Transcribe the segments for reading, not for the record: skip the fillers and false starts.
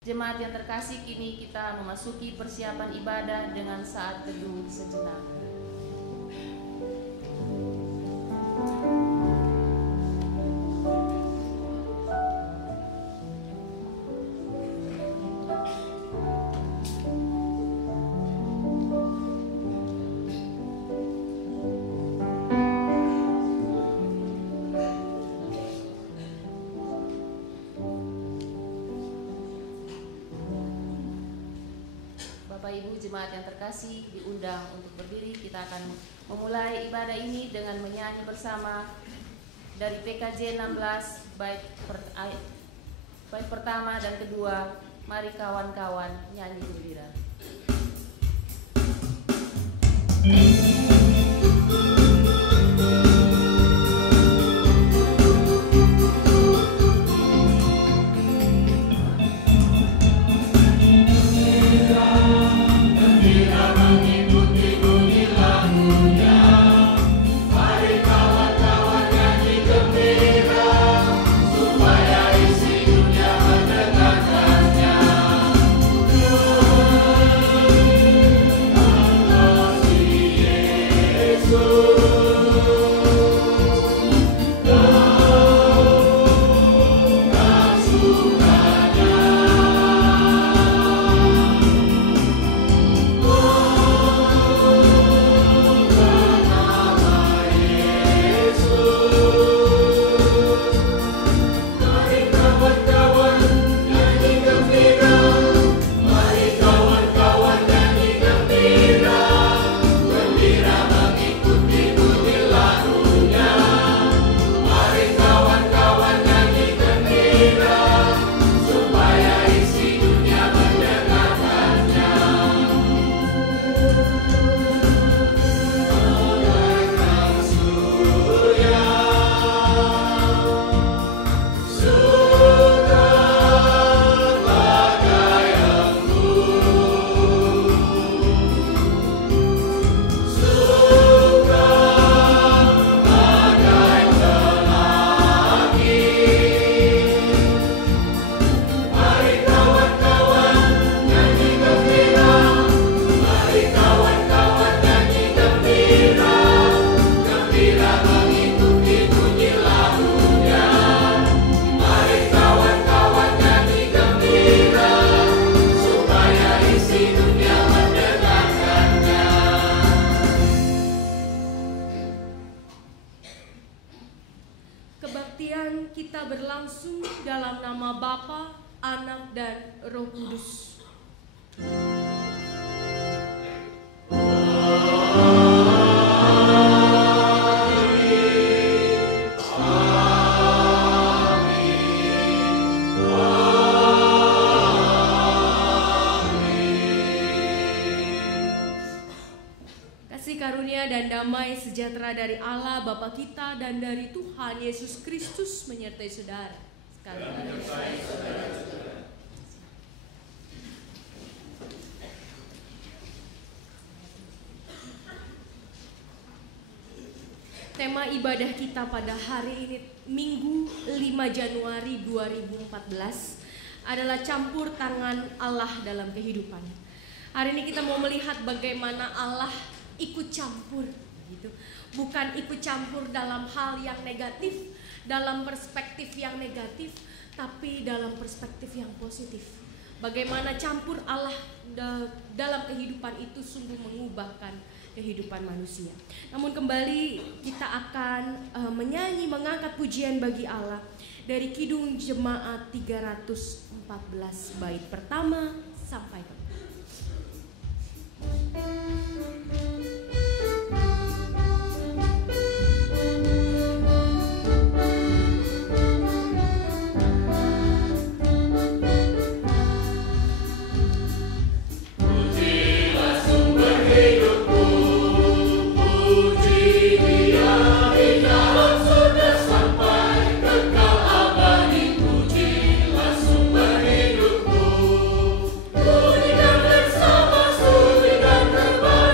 Jemaat yang terkasih, kini kita memasuki persiapan ibadah dengan saat teduh sejenak. Bapak Ibu jemaat yang terkasih, diundang untuk berdiri. Kita akan memulai ibadah ini dengan menyanyi bersama dari PKJ 16 bait pertama dan kedua. Mari kawan-kawan nyanyi gembira. Kebaktian kita berlangsung dalam nama Bapa, Anak, dan Roh Kudus. Karunia dan damai sejahtera dari Allah Bapa kita dan dari Tuhan Yesus Kristus menyertai saudara sekalian. Tema ibadah kita pada hari ini Minggu 5 Januari 2014 adalah campur tangan Allah dalam kehidupan. Hari ini kita mau melihat bagaimana Allah ikut campur gitu. Bukan ikut campur dalam hal yang negatif, dalam perspektif yang negatif, tapi dalam perspektif yang positif. Bagaimana campur Allah dalam kehidupan itu sungguh mengubahkan kehidupan manusia. Namun kembali kita akan menyanyi, mengangkat pujian bagi Allah dari Kidung Jemaat 314 bait pertama sampai ke Pujikan bersama, sulikan terbang.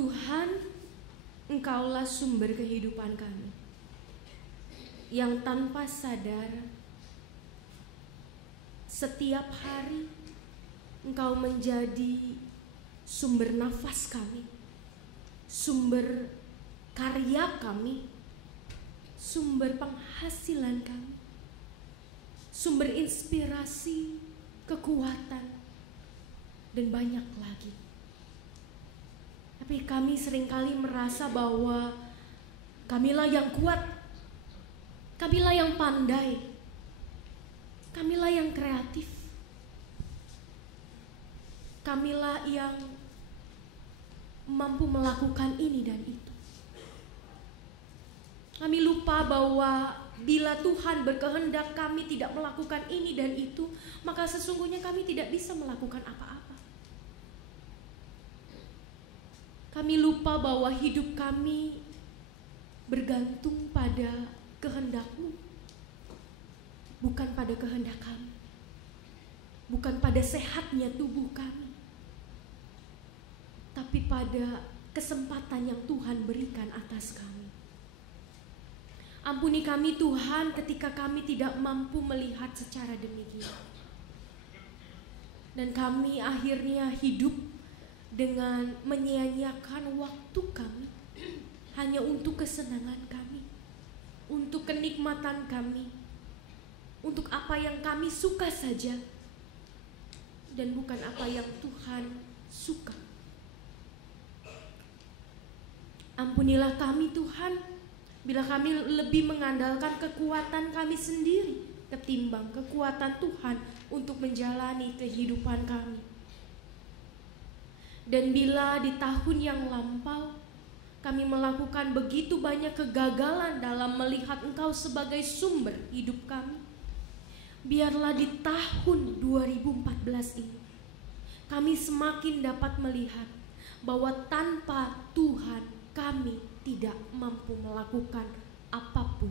Tuhan, Engkaulah sumber kehidupan kami, yang tanpa sadar setiap hari Engkau menjadi sumber nafas kami, sumber karya kami, sumber penghasilan kami, sumber inspirasi, kekuatan, dan banyak lagi. Tapi kami seringkali merasa bahwa kamilah yang kuat, kamilah yang pandai, kamilah yang kreatif, kamilah yang mampu melakukan ini dan itu. Kami lupa bahwa bila Tuhan berkehendak kami tidak melakukan ini dan itu, maka sesungguhnya kami tidak bisa melakukan apa-apa. Kami lupa bahwa hidup kami bergantung pada kehendak-Mu, bukan pada kehendak kami, bukan pada sehatnya tubuh kami, tapi pada kesempatan yang Tuhan berikan atas kami. Ampuni kami Tuhan ketika kami tidak mampu melihat secara demikian, dan kami akhirnya hidup dengan menyia-nyiakan waktu kami hanya untuk kesenangan kami, untuk kenikmatan kami, untuk apa yang kami suka saja, dan bukan apa yang Tuhan suka. Ampunilah kami Tuhan bila kami lebih mengandalkan kekuatan kami sendiri ketimbang kekuatan Tuhan untuk menjalani kehidupan kami. Dan bila di tahun yang lampau kami melakukan begitu banyak kegagalan dalam melihat Engkau sebagai sumber hidup kami, biarlah di tahun 2014 ini kami semakin dapat melihat bahwa tanpa Tuhan kami tidak mampu melakukan apapun.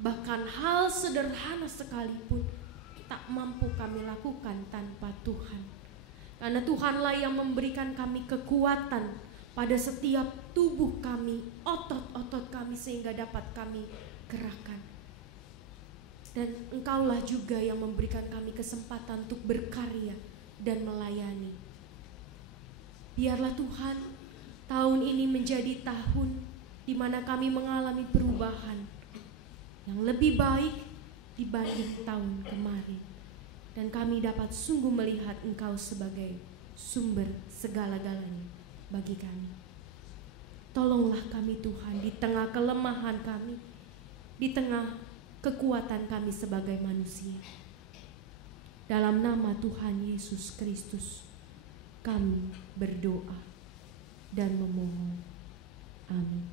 Bahkan hal sederhana sekalipun tak mampu kami lakukan tanpa Tuhan. Karena Tuhanlah yang memberikan kami kekuatan pada setiap tubuh kami, otot-otot kami, sehingga dapat kami gerakkan. Dan Engkaulah juga yang memberikan kami kesempatan untuk berkarya dan melayani. Biarlah Tuhan, tahun ini menjadi tahun di mana kami mengalami perubahan yang lebih baik dibanding tahun kemarin. Dan kami dapat sungguh melihat Engkau sebagai sumber segala-galanya bagi kami. Tolonglah kami Tuhan di tengah kelemahan kami, di tengah kekuatan kami sebagai manusia. Dalam nama Tuhan Yesus Kristus kami berdoa dan memohon. Amin.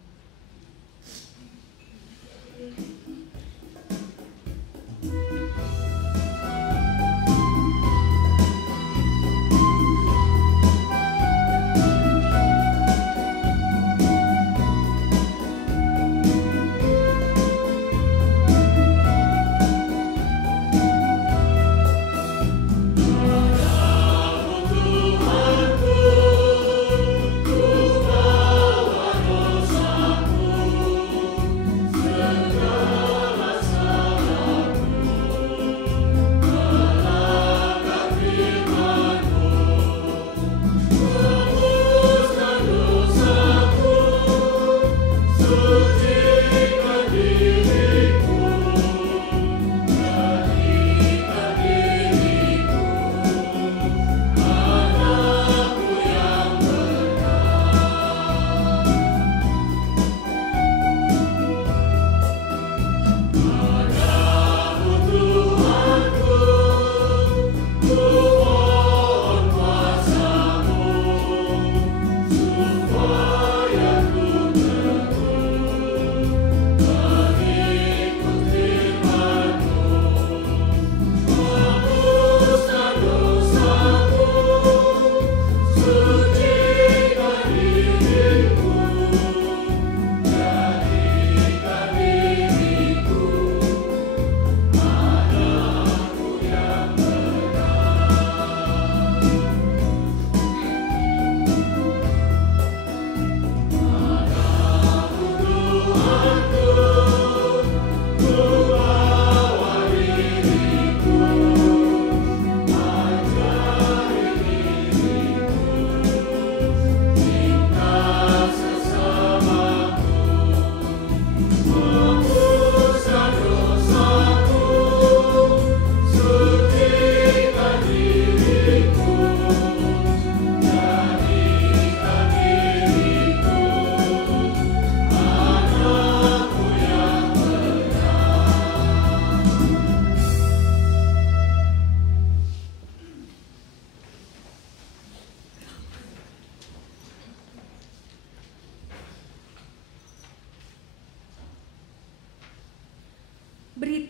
Segala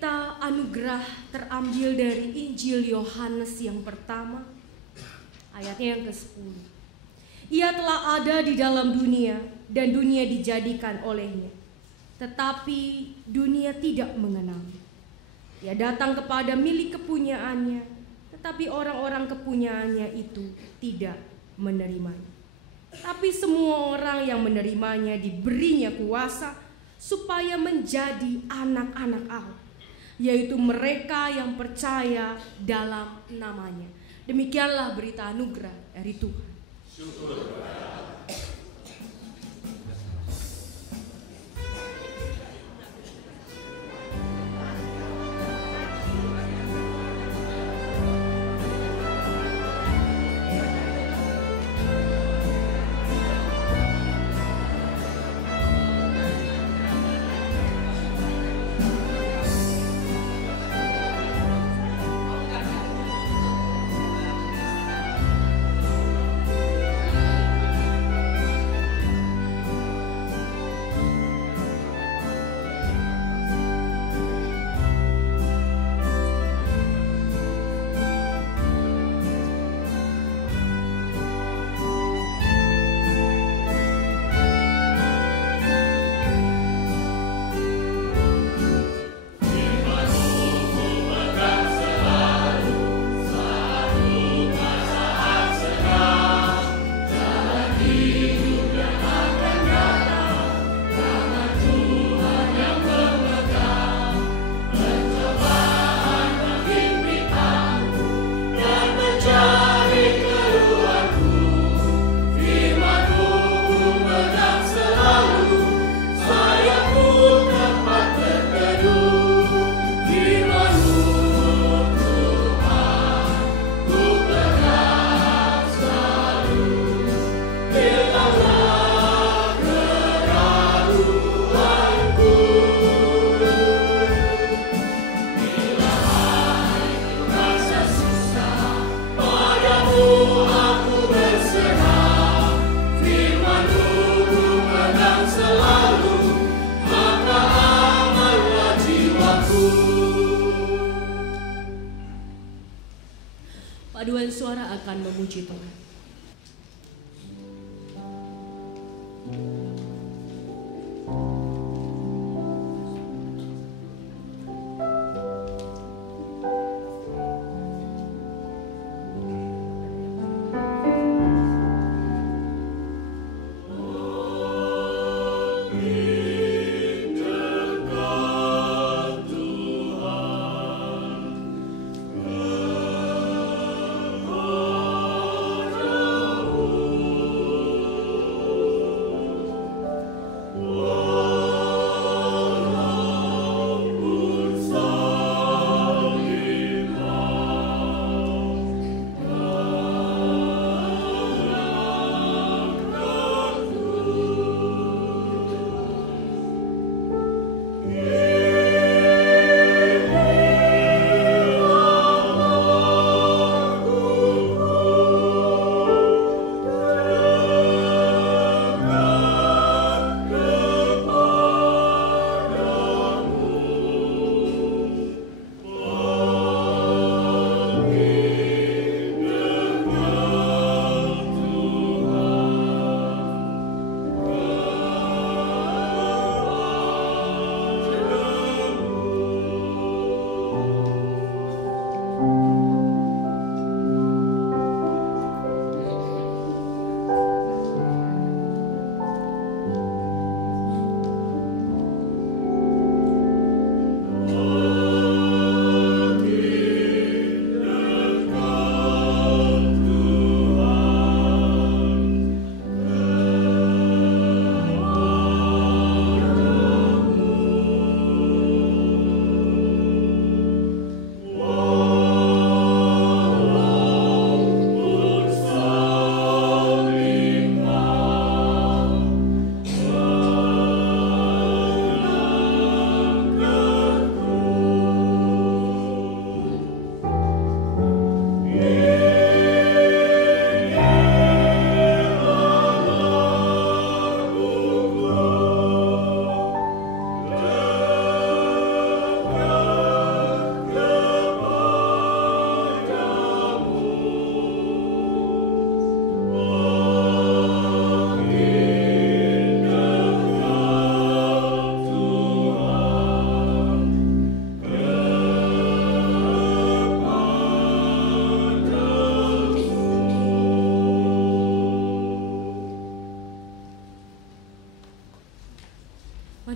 kita anugerah terambil dari Injil Yohanes yang pertama, ayatnya yang ke-10. Ia telah ada di dalam dunia dan dunia dijadikan olehnya, tetapi dunia tidak mengenalnya. Ia datang kepada milik kepunyaannya, tetapi orang-orang kepunyaannya itu tidak menerimanya. Tapi semua orang yang menerimanya diberinya kuasa supaya menjadi anak-anak Allah, yaitu mereka yang percaya dalam namanya. Demikianlah berita anugerah dari Tuhan. Syukur. Paduan suara akan memuji Tuhan.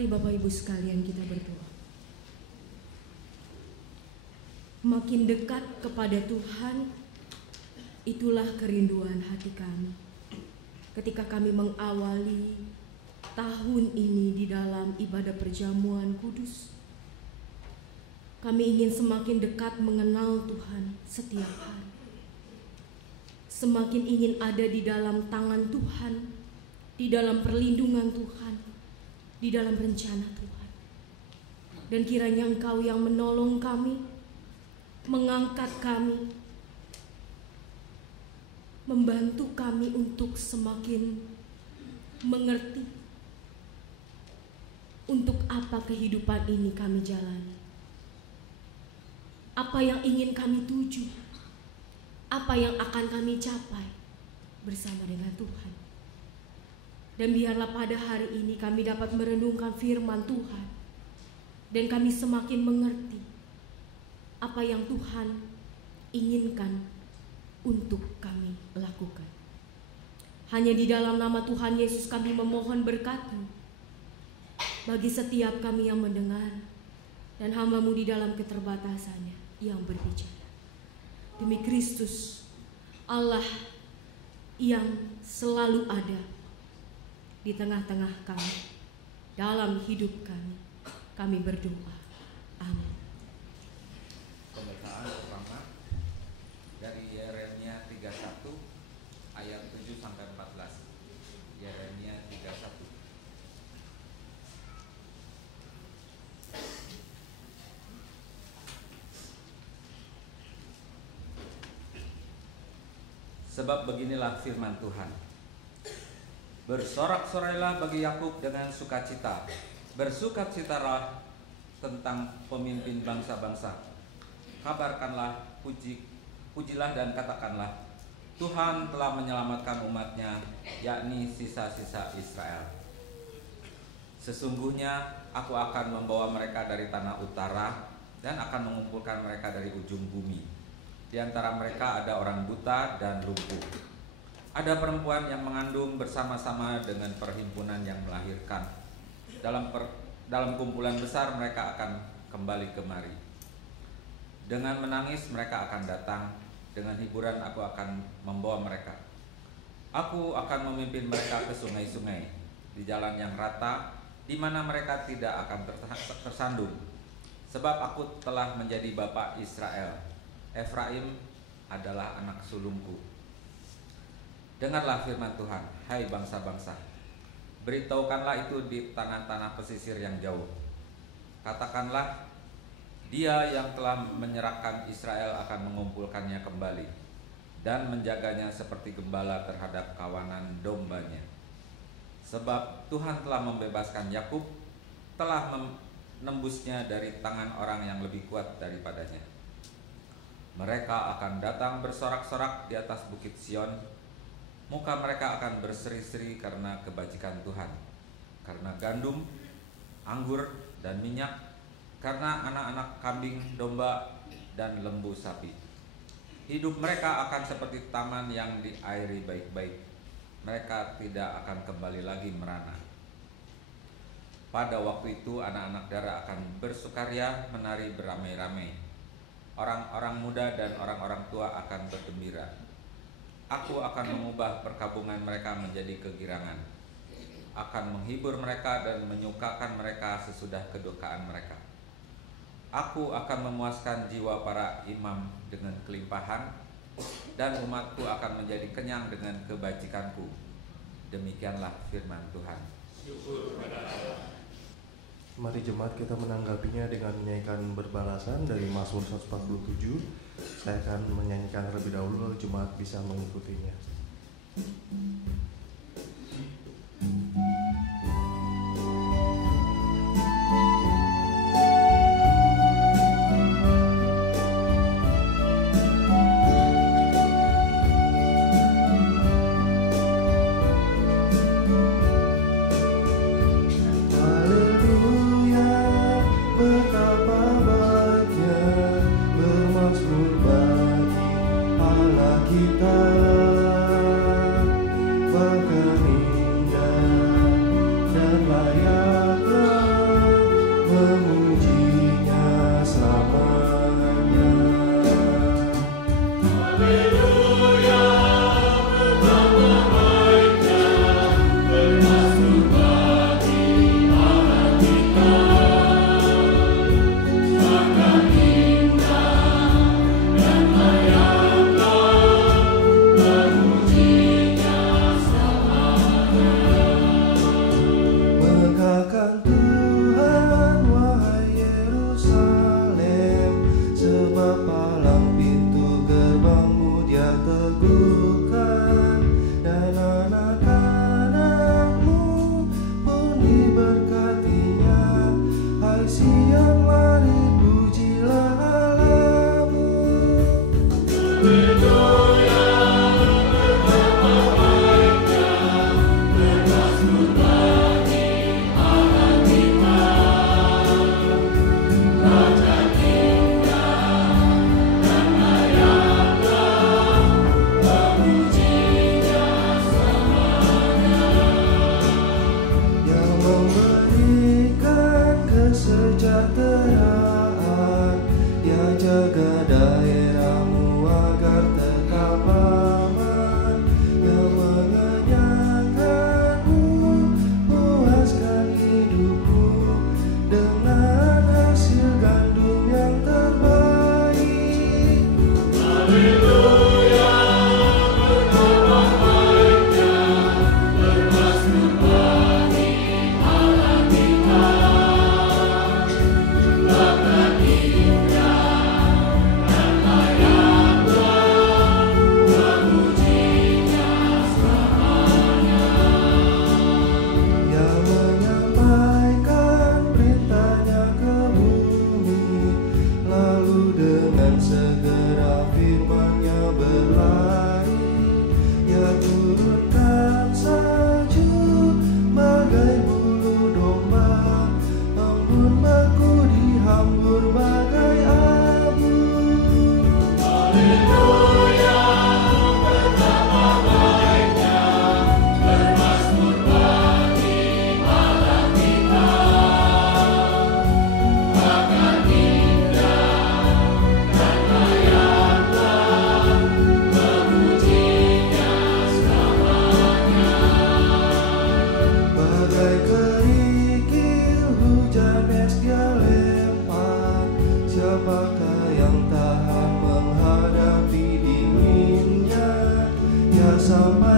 Mari Bapak Ibu sekalian kita berdoa. Makin dekat kepada Tuhan, itulah kerinduan hati kami. Ketika kami mengawali tahun ini di dalam ibadah perjamuan kudus, kami ingin semakin dekat mengenal Tuhan setiap hari. Semakin ingin ada di dalam tangan Tuhan, di dalam perlindungan Tuhan, di dalam rencana Tuhan. Dan kiranya Engkau yang menolong kami, mengangkat kami, membantu kami untuk semakin mengerti untuk apa kehidupan ini kami jalani. Apa yang ingin kami tuju, apa yang akan kami capai bersama dengan Tuhan. Dan biarlah pada hari ini kami dapat merenungkan firman Tuhan, dan kami semakin mengerti apa yang Tuhan inginkan untuk kami lakukan. Hanya di dalam nama Tuhan Yesus kami memohon berkat-Mu bagi setiap kami yang mendengar, dan hamba-Mu di dalam keterbatasannya yang berbicara. Demi Kristus, Allah yang selalu ada di tengah-tengah kami, dalam hidup kami berdoa. Amin. Pembacaan pertama dari Yeremia 31 ayat 7 sampai 14. Yeremia 31. Sebab beginilah firman Tuhan. Bersorak-sorailah bagi Yakub dengan sukacita. Bersukacitalah tentang pemimpin bangsa-bangsa. Kabarkanlah, pujilah dan katakanlah, Tuhan telah menyelamatkan umatnya, yakni sisa-sisa Israel. Sesungguhnya aku akan membawa mereka dari tanah utara dan akan mengumpulkan mereka dari ujung bumi. Di antara mereka ada orang buta dan lumpuh. Ada perempuan yang mengandung bersama-sama dengan perhimpunan yang melahirkan. Dalam kumpulan besar mereka akan kembali kemari. Dengan menangis mereka akan datang, dengan hiburan aku akan membawa mereka. Aku akan memimpin mereka ke sungai-sungai, di jalan yang rata, di mana mereka tidak akan tersandung. Sebab aku telah menjadi bapa Israel. Efraim adalah anak sulungku. Dengarlah firman Tuhan, hai bangsa-bangsa. Beritahukanlah itu di tanah-tanah pesisir yang jauh. Katakanlah, Dia yang telah menyerahkan Israel akan mengumpulkannya kembali dan menjaganya seperti gembala terhadap kawanan dombanya. Sebab Tuhan telah membebaskan Yakub, telah menembusnya dari tangan orang yang lebih kuat daripadanya. Mereka akan datang bersorak-sorak di atas bukit Sion. Muka mereka akan berseri-seri karena kebajikan Tuhan, karena gandum, anggur, dan minyak, karena anak-anak kambing, domba, dan lembu sapi. Hidup mereka akan seperti taman yang diairi baik-baik. Mereka tidak akan kembali lagi merana. Pada waktu itu anak-anak dara akan bersukaria menari beramai-ramai. Orang-orang muda dan orang-orang tua akan bergembira. Aku akan mengubah perkabungan mereka menjadi kegirangan, akan menghibur mereka dan menyukakan mereka sesudah kedukaan mereka. Aku akan memuaskan jiwa para imam dengan kelimpahan, dan umatku akan menjadi kenyang dengan kebajikanku. Demikianlah firman Tuhan. Mari jemaat kita menanggapinya dengan menyanyikan berbalasan dari Mazmur 147. Saya akan menyanyikan terlebih dahulu, lalu jemaat bisa mengikutinya. Bahkan indah dan layak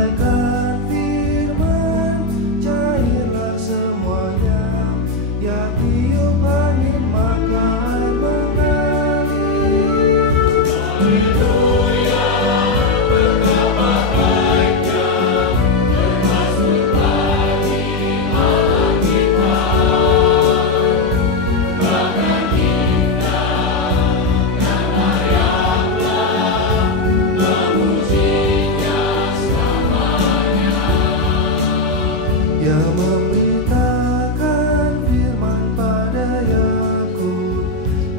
sampaikan firman, cairlah semuanya, ya tiup angin maka air mengalir. Haleluya, betapa baiknya bermasmur bagi Allah kita. Bahkan indah dan layaklah memujinya selamanya. Yang memberitakan firman pada Yakub,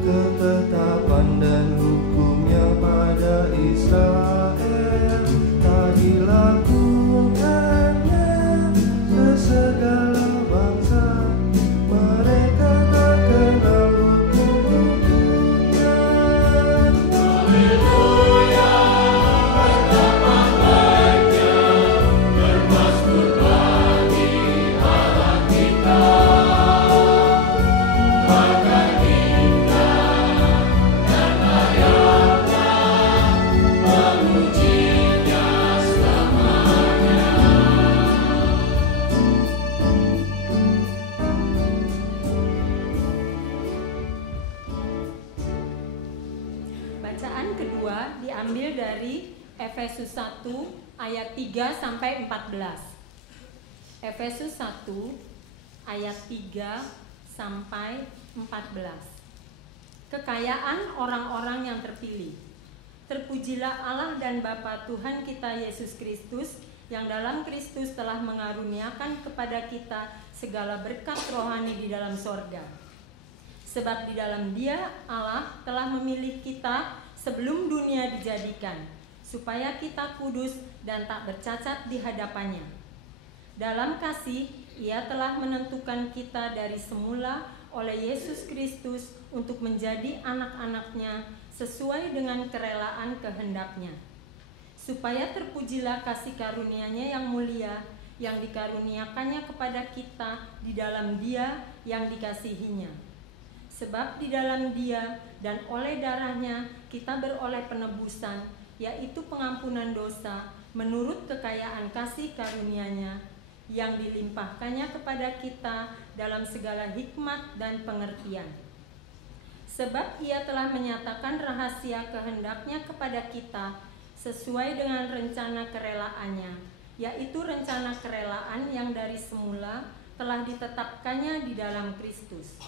ketetapan dan hukumnya pada Israel. Tak dilakukannya sesegala bangsa, mereka tak kenal hukum-hukumnya. Haleluya, betapa baiknya bermasmur bagi Allah kita. Bahkan indah dan layaklah memujinya selamanya. Bacaan kedua diambil dari Efesus 1 ayat 3 sampai 14. Efesus 1 ayat 3 sampai 14. Kekayaan orang-orang yang terpilih. Terpujilah Allah dan Bapa Tuhan kita Yesus Kristus, yang dalam Kristus telah mengaruniakan kepada kita segala berkat rohani di dalam sorga. Sebab di dalam Dia Allah telah memilih kita sebelum dunia dijadikan, supaya kita kudus dan tak bercacat di hadapannya. Dalam kasih, Ia telah menentukan kita dari semula oleh Yesus Kristus untuk menjadi anak-anak-Nya sesuai dengan kerelaan kehendak-Nya, supaya terpujilah kasih karunia-Nya yang mulia, yang dikaruniakannya kepada kita di dalam Dia yang dikasihinya. Sebab di dalam Dia dan oleh darah-Nya kita beroleh penebusan, yaitu pengampunan dosa, menurut kekayaan kasih karunia-Nya yang dilimpahkannya kepada kita dalam segala hikmat dan pengertian. Sebab Ia telah menyatakan rahasia kehendak-Nya kepada kita sesuai dengan rencana kerelaannya, yaitu rencana kerelaan yang dari semula telah ditetapkannya di dalam Kristus,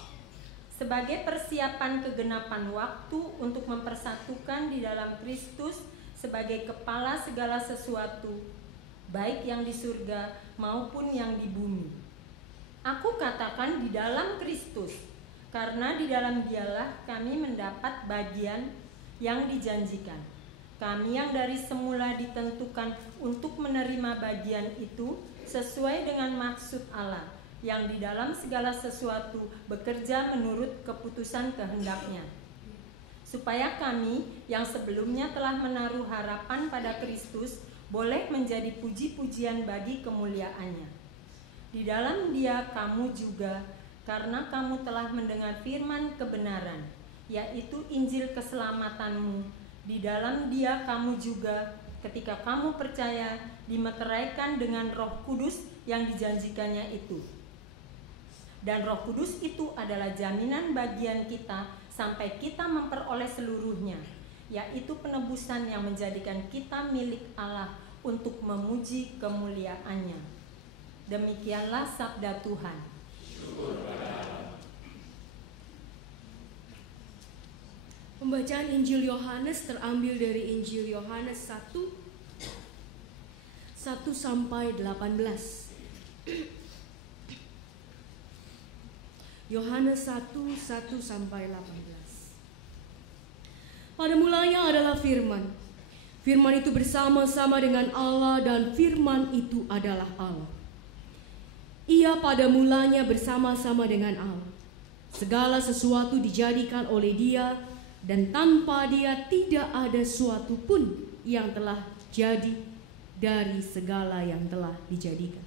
sebagai persiapan kegenapan waktu untuk mempersatukan di dalam Kristus sebagai kepala segala sesuatu, baik yang di surga maupun yang di bumi. Aku katakan di dalam Kristus, karena di dalam Dialah kami mendapat bagian yang dijanjikan. Kami yang dari semula ditentukan untuk menerima bagian itu sesuai dengan maksud Allah, yang di dalam segala sesuatu bekerja menurut keputusan kehendak-Nya, supaya kami yang sebelumnya telah menaruh harapan pada Kristus boleh menjadi puji-pujian bagi kemuliaan-Nya. Di dalam Dia kamu juga, karena kamu telah mendengar firman kebenaran, yaitu Injil keselamatanmu, di dalam Dia kamu juga, ketika kamu percaya, dimeteraikan dengan Roh Kudus yang dijanjikannya itu. Dan Roh Kudus itu adalah jaminan bagian kita sampai kita memperoleh seluruhnya, yaitu penebusan yang menjadikan kita milik Allah untuk memuji kemuliaan-Nya. Demikianlah sabda Tuhan. Pembacaan Injil Yohanes terambil dari Injil Yohanes 1 sampai 18. Yohanes 1 sampai 18. Pada mulanya adalah firman. Firman itu bersama-sama dengan Allah dan firman itu adalah Allah. Ia pada mulanya bersama-sama dengan Allah. Segala sesuatu dijadikan oleh Dia, dan tanpa Dia tidak ada suatu pun yang telah jadi dari segala yang telah dijadikan.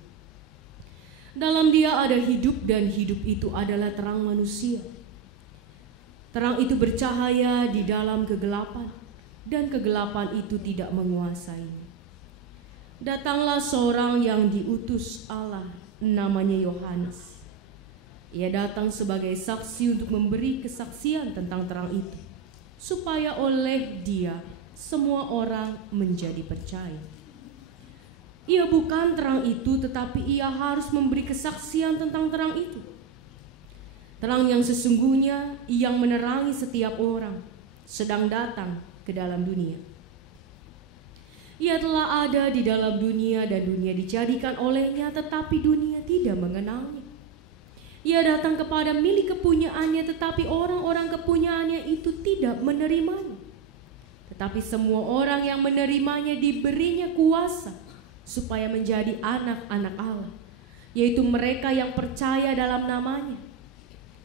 Dalam Dia ada hidup, dan hidup itu adalah terang manusia. Terang itu bercahaya di dalam kegelapan, dan kegelapan itu tidak menguasainya. datanglah seorang yang diutus Allah, namanya Yohanes. Ia datang sebagai saksi untuk memberi kesaksian tentang terang itu, supaya oleh dia semua orang menjadi percaya. Ia bukan terang itu, tetapi ia harus memberi kesaksian tentang terang itu. Terang yang sesungguhnya yang menerangi setiap orang sedang datang ke dalam dunia. Ia telah ada di dalam dunia dan dunia dijadikan olehnya, tetapi dunia tidak mengenalnya. Ia datang kepada milik kepunyaannya, tetapi orang-orang kepunyaannya itu tidak menerimanya. Tetapi semua orang yang menerimanya diberinya kuasa supaya menjadi anak-anak Allah, yaitu mereka yang percaya dalam namanya.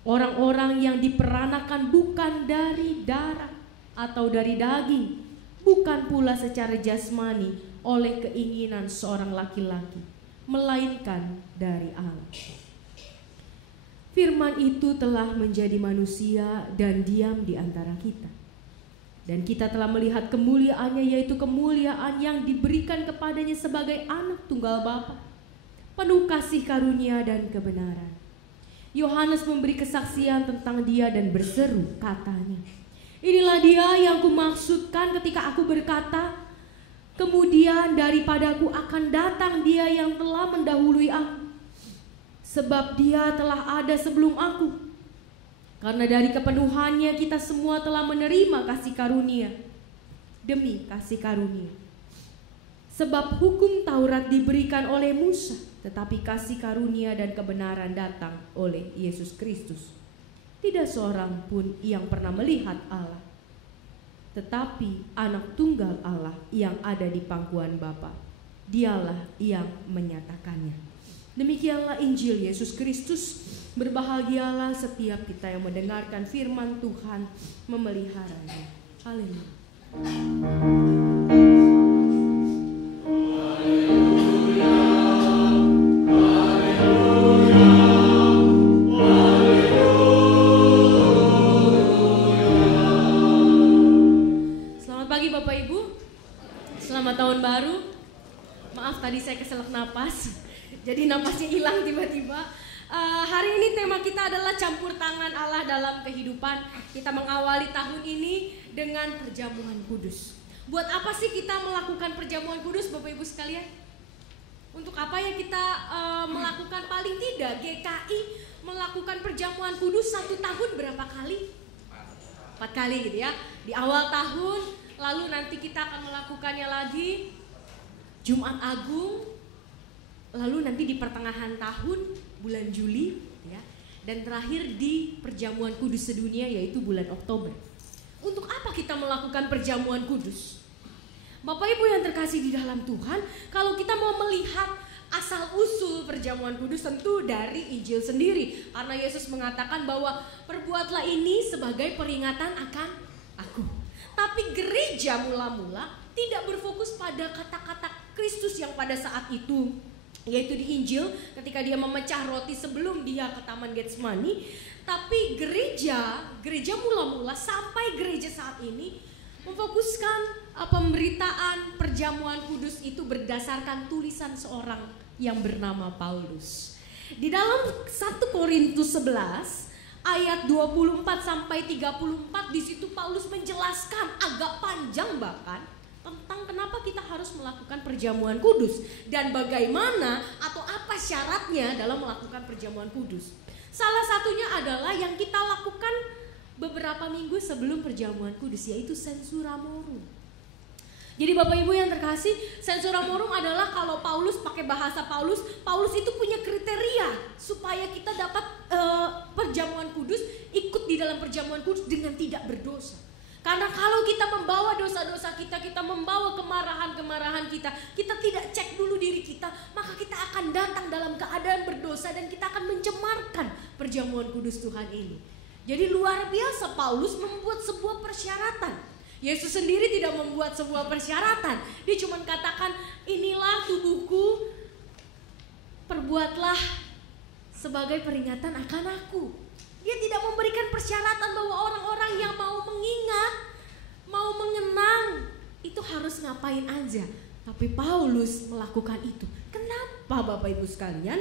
Orang-orang yang diperanakan bukan dari darah atau dari daging, bukan pula secara jasmani oleh keinginan seorang laki-laki, melainkan dari Allah. Firman itu telah menjadi manusia dan diam di antara kita. Dan kita telah melihat kemuliaannya, yaitu kemuliaan yang diberikan kepadanya sebagai anak tunggal Bapa, penuh kasih karunia dan kebenaran. Yohanes memberi kesaksian tentang dia dan berseru, katanya, "Inilah dia yang kumaksudkan ketika aku berkata, kemudian daripadaku akan datang dia yang telah mendahului aku. Sebab dia telah ada sebelum aku. Karena dari kepenuhannya kita semua telah menerima kasih karunia demi kasih karunia. Sebab hukum Taurat diberikan oleh Musa, tetapi kasih karunia dan kebenaran datang oleh Yesus Kristus. Tidak seorang pun yang pernah melihat Allah, tetapi anak tunggal Allah yang ada di pangkuan Bapa, dialah yang menyatakannya." Demikianlah Injil Yesus Kristus. Berbahagialah setiap kita yang mendengarkan firman Tuhan, memeliharanya. Haleluya. Selamat pagi Bapak Ibu. Selamat tahun baru. Maaf tadi saya keselak napas. Jadi napasnya hilang tiba-tiba. Hari ini tema kita adalah campur tangan Allah dalam kehidupan. Kita mengawali tahun ini dengan perjamuan kudus. Buat apa sih kita melakukan perjamuan kudus, Bapak Ibu sekalian? Untuk apa ya kita melakukan? Paling tidak GKI melakukan perjamuan kudus 1 tahun berapa kali? 4 kali gitu ya. Di awal tahun, lalu nanti kita akan melakukannya lagi Jumat Agung, lalu nanti di pertengahan tahun bulan Juli ya, dan terakhir di perjamuan kudus sedunia yaitu bulan Oktober. Untuk apa kita melakukan perjamuan kudus? Bapak Ibu yang terkasih di dalam Tuhan, kalau kita mau melihat asal usul perjamuan kudus tentu dari Injil sendiri, karena Yesus mengatakan bahwa perbuatlah ini sebagai peringatan akan aku. Tapi gereja mula-mula tidak berfokus pada kata-kata Kristus yang pada saat itu, yaitu di Injil ketika dia memecah roti sebelum dia ke Taman Getsemani. Tapi gereja mula-mula sampai gereja saat ini memfokuskan pemberitaan perjamuan kudus itu berdasarkan tulisan seorang yang bernama Paulus. Di dalam 1 Korintus 11 ayat 24 sampai 34, di situ Paulus menjelaskan agak panjang bahkan tentang kenapa kita harus melakukan perjamuan kudus dan bagaimana atau apa syaratnya dalam melakukan perjamuan kudus. Salah satunya adalah yang kita lakukan beberapa minggu sebelum perjamuan kudus, yaitu Sensura Morum. Jadi Bapak Ibu yang terkasih, Sensura Morum adalah kalau Paulus pakai bahasa Paulus itu punya kriteria supaya kita dapat perjamuan kudus, ikut di dalam perjamuan kudus dengan tidak berdosa. Karena kalau kita membawa dosa-dosa kita, kita membawa kemarahan-kemarahan kita tidak cek dulu diri kita, maka kita akan datang dalam keadaan berdosa dan kita akan mencemarkan perjamuan kudus Tuhan ini. Jadi luar biasa Paulus membuat sebuah persyaratan. Yesus sendiri tidak membuat sebuah persyaratan. Dia cuma katakan, inilah tubuhku, perbuatlah sebagai peringatan akan aku. Dia tidak memberikan persyaratan bahwa orang-orang yang mau mengingat, mau mengenang, itu harus ngapain aja. Tapi Paulus melakukan itu. Kenapa Bapak Ibu sekalian?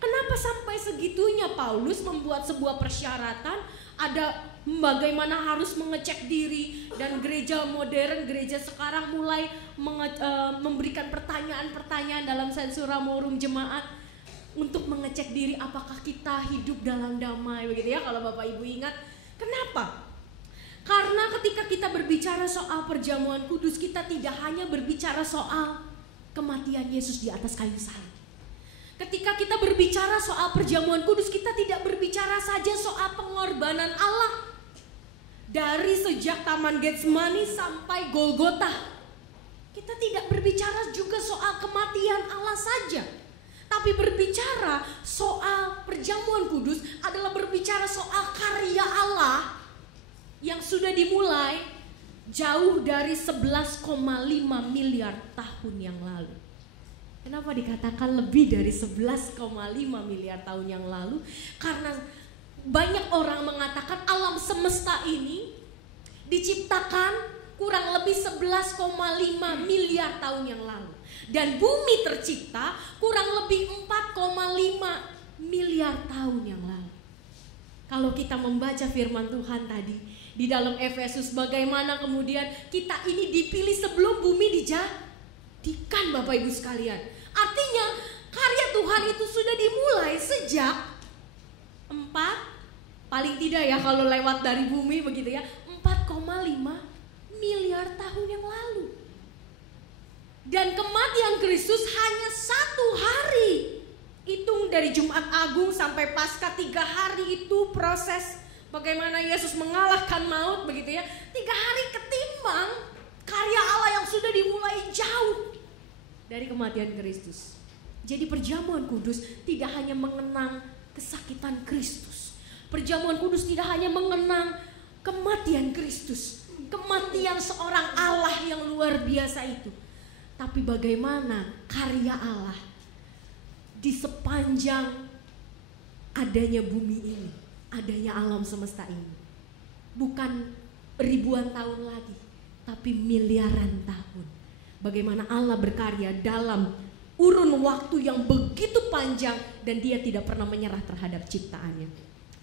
Kenapa sampai segitunya Paulus membuat sebuah persyaratan, ada bagaimana harus mengecek diri, dan gereja modern, gereja sekarang mulai memberikan pertanyaan-pertanyaan dalam sensura morum jemaat untuk mengecek diri apakah kita hidup dalam damai, begitu ya kalau Bapak Ibu ingat. Kenapa? Karena ketika kita berbicara soal perjamuan kudus, kita tidak hanya berbicara soal kematian Yesus di atas kayu salib. Ketika kita berbicara soal perjamuan kudus, kita tidak berbicara saja soal pengorbanan Allah. Dari sejak Taman Getsemani sampai Golgota, kita tidak berbicara juga soal kematian Allah saja. Tapi berbicara soal perjamuan kudus adalah berbicara soal karya Allah yang sudah dimulai jauh dari 11,5 miliar tahun yang lalu. Kenapa dikatakan lebih dari 11,5 miliar tahun yang lalu? Karena banyak orang mengatakan alam semesta ini diciptakan kurang lebih 11,5 miliar tahun yang lalu. Dan bumi tercipta kurang lebih 4,5 miliar tahun yang lalu. Kalau kita membaca firman Tuhan tadi di dalam Efesus, bagaimana kemudian kita ini dipilih sebelum bumi dijadikan, Bapak Ibu sekalian. Artinya karya Tuhan itu sudah dimulai sejak 4, paling tidak ya kalau lewat dari bumi begitu ya, 4,5 miliar tahun yang lalu. Dan kematian Kristus hanya 1 hari. Hitung dari Jumat Agung sampai Paskah 3 hari itu proses bagaimana Yesus mengalahkan maut begitu ya. 3 hari ketimbang karya Allah yang sudah dimulai jauh dari kematian Kristus. Jadi perjamuan kudus tidak hanya mengenang kesakitan Kristus. Perjamuan kudus tidak hanya mengenang kematian Kristus, kematian seorang Allah yang luar biasa itu. Tapi bagaimana karya Allah di sepanjang adanya bumi ini, adanya alam semesta ini. Bukan ribuan tahun lagi, tapi miliaran tahun. Bagaimana Allah berkarya dalam urun waktu yang begitu panjang dan Dia tidak pernah menyerah terhadap ciptaannya.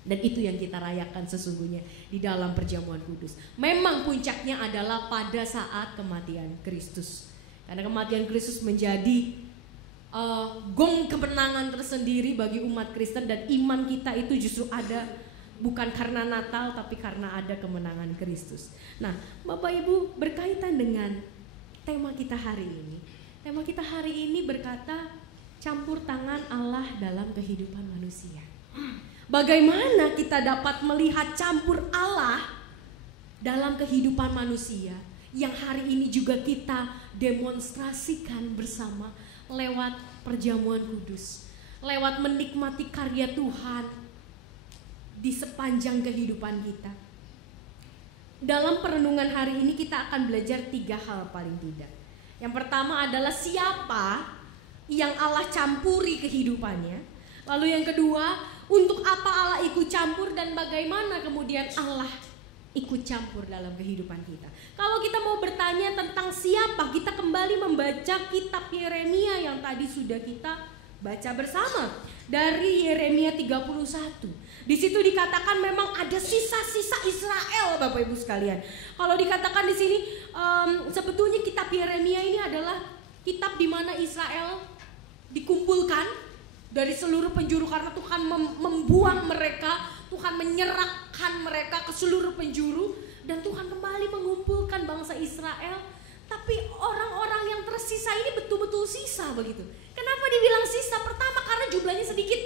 Dan itu yang kita rayakan sesungguhnya di dalam perjamuan kudus. Memang puncaknya adalah pada saat kematian Kristus. Karena kematian Kristus menjadi gong kemenangan tersendiri bagi umat Kristen, dan iman kita itu justru ada bukan karena Natal tapi karena ada kemenangan Kristus. Nah, Bapak Ibu, berkaitan dengan tema kita hari ini. Tema kita hari ini berkata campur tangan Allah dalam kehidupan manusia. Bagaimana kita dapat melihat campur Allah dalam kehidupan manusia yang hari ini juga kita demonstrasikan bersama lewat perjamuan kudus, lewat menikmati karya Tuhan di sepanjang kehidupan kita. Dalam perenungan hari ini kita akan belajar 3 hal paling tidak. Yang pertama adalah siapa yang Allah campuri kehidupannya. Lalu yang kedua, untuk apa Allah ikut campur dan bagaimana kemudian Allah ikut campur dalam kehidupan kita. Kalau kita mau bertanya tentang siapa, kita kembali membaca kitab Yeremia yang tadi sudah kita baca bersama. Dari Yeremia 31. Di situ dikatakan memang ada sisa-sisa Israel, Bapak Ibu sekalian. Kalau dikatakan di sini sebetulnya kitab Yeremia ini adalah kitab di mana Israel dikumpulkan dari seluruh penjuru karena Tuhan membuang mereka, Tuhan menyerahkan mereka ke seluruh penjuru, dan Tuhan kembali mengumpulkan bangsa Israel. Tapi orang-orang yang tersisa ini betul-betul sisa begitu. Kenapa dibilang sisa? Pertama karena jumlahnya sedikit.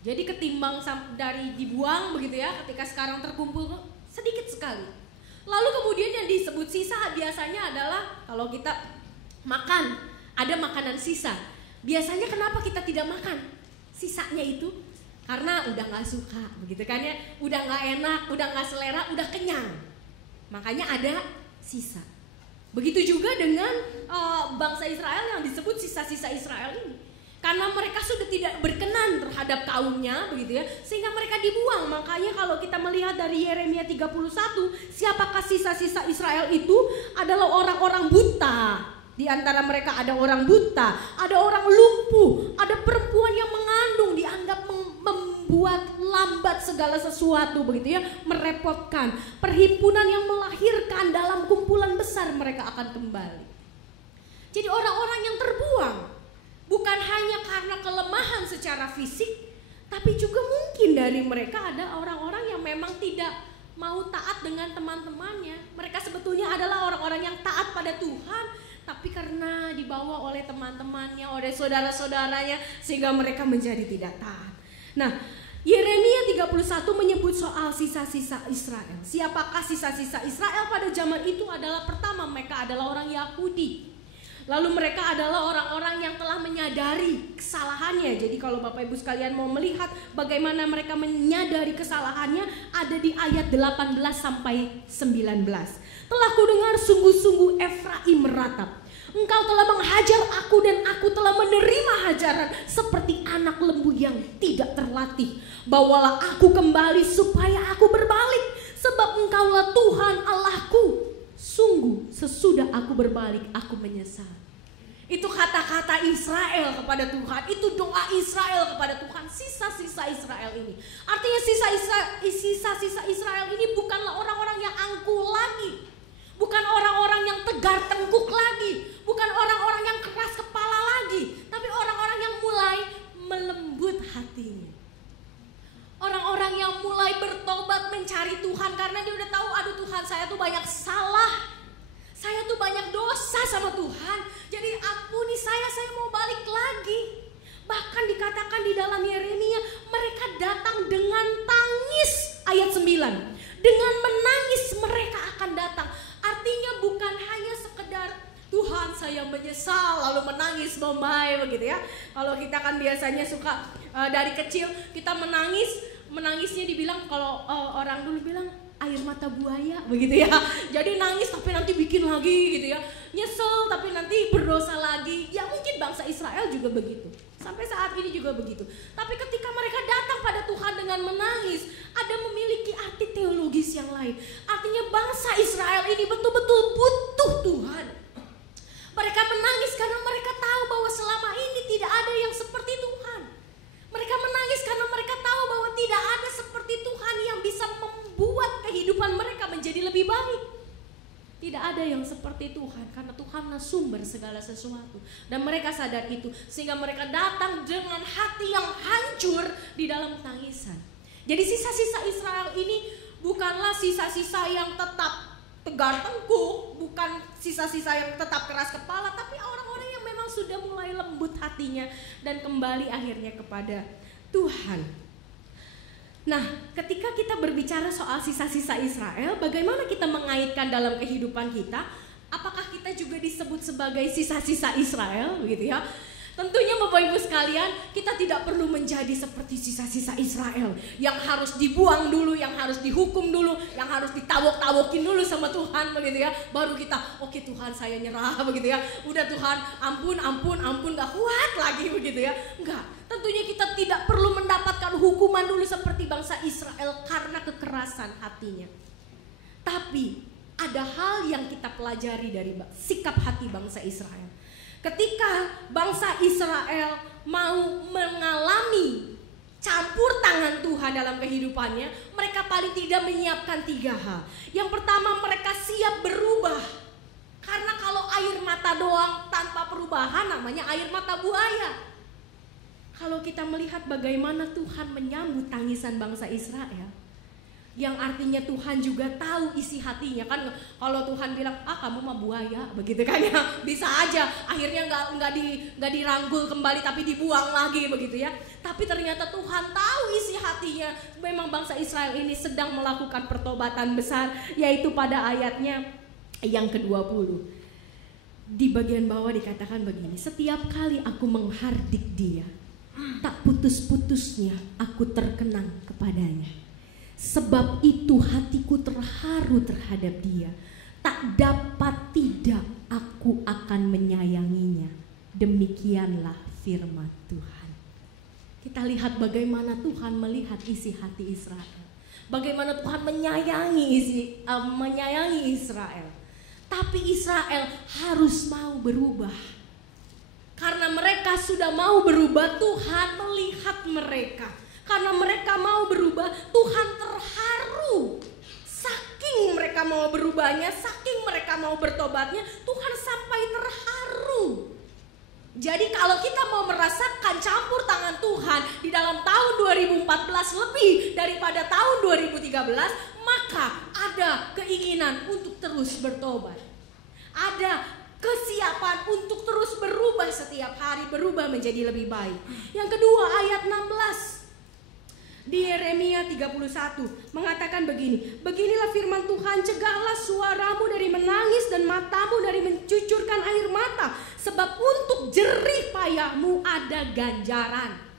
Jadi ketimbang dari dibuang begitu ya, ketika sekarang terkumpul sedikit sekali. Lalu kemudian yang disebut sisa biasanya adalah kalau kita makan, ada makanan sisa. Biasanya kenapa kita tidak makan sisanya itu? Karena udah gak suka begitu kan ya, udah gak enak, udah gak selera, udah kenyang. Makanya ada sisa. Begitu juga dengan bangsa Israel yang disebut sisa-sisa Israel ini. Karena mereka sudah tidak berkenan terhadap kaumnya begitu ya, sehingga mereka dibuang. Makanya kalau kita melihat dari Yeremia 31, siapakah sisa-sisa Israel itu? Adalah orang-orang buta Di antara mereka ada orang buta, ada orang lumpuh, ada perempuan yang mengandung dianggap membuat lambat segala sesuatu begitu ya, merepotkan. Perhimpunan yang melahirkan dalam kumpulan besar mereka akan kembali. Jadi orang-orang yang terbuang bukan hanya karena kelemahan secara fisik, tapi juga mungkin dari mereka ada orang-orang yang memang tidak mau taat dengan teman-temannya. Mereka sebetulnya adalah orang-orang yang taat pada Tuhan, tapi karena dibawa oleh teman-temannya, oleh saudara-saudaranya, sehingga mereka menjadi tidak taat. Nah, Yeremia 31 menyebut soal sisa-sisa Israel. Siapakah sisa-sisa Israel pada zaman itu? Adalah pertama, mereka adalah orang Yahudi. Lalu mereka adalah orang-orang yang telah menyadari kesalahannya. Jadi kalau Bapak Ibu sekalian mau melihat bagaimana mereka menyadari kesalahannya, ada di ayat 18 sampai 19. Telah kudengar sungguh-sungguh Efraim meratap. Engkau telah menghajar aku dan aku telah menerima hajaran seperti anak lembu yang tidak terlatih. Bawalah aku kembali supaya aku berbalik, sebab engkaulah Tuhan Allahku. Sungguh sesudah aku berbalik aku menyesal. Itu kata-kata Israel kepada Tuhan, itu doa Israel kepada Tuhan, sisa-sisa Israel ini. Artinya sisa-sisa Israel ini bukanlah orang-orang yang angkuh lagi, bukan orang-orang yang tegar tengkuk lagi, bukan orang-orang yang keras kepala lagi, tapi orang-orang yang mulai melembut hatinya. Orang-orang yang mulai bertobat mencari Tuhan karena dia udah tahu, aduh Tuhan, saya tuh banyak salah. Saya tuh banyak dosa sama Tuhan. Jadi ampuni saya mau balik lagi. Bahkan dikatakan di dalam Yeremia, mereka datang dengan tangis. Ayat 9. Dengan menangis mereka akan datang. Artinya bukan hanya sekedar Tuhan saya menyesal lalu menangis memai begitu ya. Kalau kita kan biasanya suka dari kecil kita menangisnya dibilang, kalau orang dulu bilang air mata buaya begitu ya. Jadi nangis tapi nanti bikin lagi gitu ya. Nyesel tapi nanti berdosa lagi. Ya mungkin bangsa Israel juga begitu. Sampai saat ini juga begitu. Tapi ketika mereka datang pada Tuhan dengan menangis, ada memiliki arti teologis yang lain. Artinya bangsa Israel ini betul-betul butuh Tuhan. Mereka menangis karena mereka tahu bahwa selama ini tidak ada yang seperti Tuhan. Mereka menangis karena mereka tahu bahwa tidak ada seperti Tuhan yang bisa membuat kehidupan mereka menjadi lebih baik. Tidak ada yang seperti Tuhan, karena Tuhanlah sumber segala sesuatu. Dan mereka sadar itu, sehingga mereka datang dengan hati yang hancur di dalam tangisan. Jadi sisa-sisa Israel ini bukanlah sisa-sisa yang tetap tegar tengkuk, bukan sisa-sisa yang tetap keras kepala, tapi orang-orang yang memang sudah mulai lembut hatinya dan kembali akhirnya kepada Tuhan. Nah, ketika kita berbicara soal sisa-sisa Israel, bagaimana kita mengaitkan dalam kehidupan kita? Apakah kita juga disebut sebagai sisa-sisa Israel, begitu ya? Tentunya Bapak Ibu sekalian, kita tidak perlu menjadi seperti sisa-sisa Israel yang harus dibuang dulu, yang harus dihukum dulu, yang harus ditawok-tawokin dulu sama Tuhan, begitu ya. Baru kita, oke Tuhan saya nyerah, begitu ya. Udah Tuhan, ampun, gak kuat lagi, begitu ya. Enggak, tentunya kita tidak perlu mendapatkan hukuman dulu seperti bangsa Israel karena kekerasan hatinya. Tapi ada hal yang kita pelajari dari sikap hati bangsa Israel. Ketika bangsa Israel mau mengalami campur tangan Tuhan dalam kehidupannya, mereka paling tidak menyiapkan 3 hal. Yang pertama, mereka siap berubah. Karena kalau air mata doang tanpa perubahan namanya air mata buaya. Kalau kita melihat bagaimana Tuhan menyambut tangisan bangsa Israel, yang artinya Tuhan juga tahu isi hatinya kan. Kalau Tuhan bilang kamu mah buaya begitu kan ya, bisa aja akhirnya nggak dirangkul kembali tapi dibuang lagi begitu ya. Tapi ternyata Tuhan tahu isi hatinya. Memang bangsa Israel ini sedang melakukan pertobatan besar, yaitu pada ayatnya yang ke-20. Di bagian bawah dikatakan begini, setiap kali aku menghardik dia, tak putus-putusnya aku terkenang kepadanya. Sebab itu hatiku terharu terhadap dia. Tak dapat tidak aku akan menyayanginya. Demikianlah firman Tuhan. Kita lihat bagaimana Tuhan melihat isi hati Israel. Bagaimana Tuhan menyayangi Israel. Tapi Israel harus mau berubah. Karena mereka sudah mau berubah, Tuhan melihat mereka. Karena mereka mau berubah, Tuhan terharu. Saking mereka mau berubahnya, saking mereka mau bertobatnya, Tuhan sampai terharu. Jadi kalau kita mau merasakan campur tangan Tuhan di dalam tahun 2014 lebih daripada tahun 2013, maka ada keinginan untuk terus bertobat. Ada kesiapan untuk terus berubah setiap hari, berubah menjadi lebih baik. Yang kedua, ayat 16 di Yeremia 31 mengatakan begini, beginilah firman Tuhan, cegahlah suaramu dari menangis dan matamu dari mencucurkan air mata, sebab untuk jerih payahmu ada ganjaran.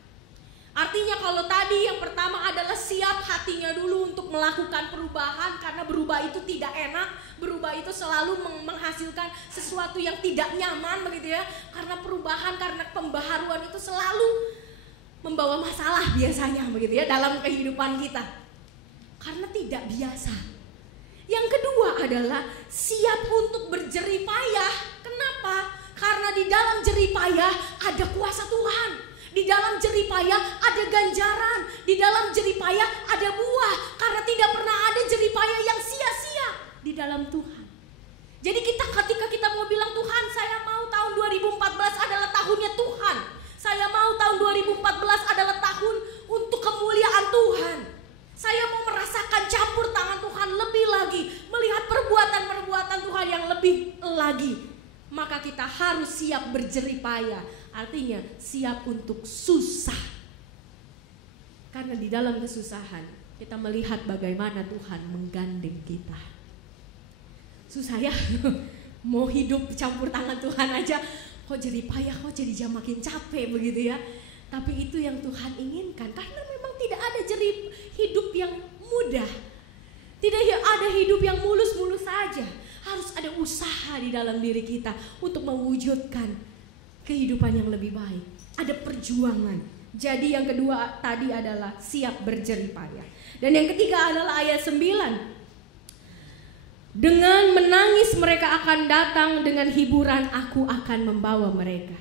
Artinya kalau tadi yang pertama adalah siap hatinya dulu untuk melakukan perubahan, karena berubah itu tidak enak, berubah itu selalu menghasilkan sesuatu yang tidak nyaman begitu ya. Karena perubahan, karena pembaharuan itu selalu membawa masalah biasanya begitu ya dalam kehidupan kita. Karena tidak biasa. Yang kedua adalah siap untuk berjerih payah. Kenapa? Karena di dalam jerih payah ada kuasa Tuhan. Di dalam jerih payah ada ganjaran. Di dalam jerih payah ada buah. Karena tidak pernah ada jerih payah yang sia-sia di dalam Tuhan. Jadi ketika kita mau bilang, Tuhan saya mau tahun 2014 adalah tahunnya Tuhan, saya mau tahun 2014 adalah tahun untuk kemuliaan Tuhan, saya mau merasakan campur tangan Tuhan lebih lagi, melihat perbuatan-perbuatan Tuhan yang lebih lagi, maka kita harus siap berjerih payah. Artinya siap untuk susah. Karena di dalam kesusahan kita melihat bagaimana Tuhan menggandeng kita. Susah ya, mau hidup campur tangan Tuhan aja kok jadi payah, kok jadi makin capek begitu ya. Tapi itu yang Tuhan inginkan, karena memang tidak ada jerih hidup yang mudah. Tidak ada hidup yang mulus-mulus saja. Harus ada usaha di dalam diri kita untuk mewujudkan kehidupan yang lebih baik. Ada perjuangan. Jadi yang kedua tadi adalah siap berjerih payah. Dan yang ketiga adalah ayat 9. Dengan menangis mereka akan datang, dengan hiburan aku akan membawa mereka.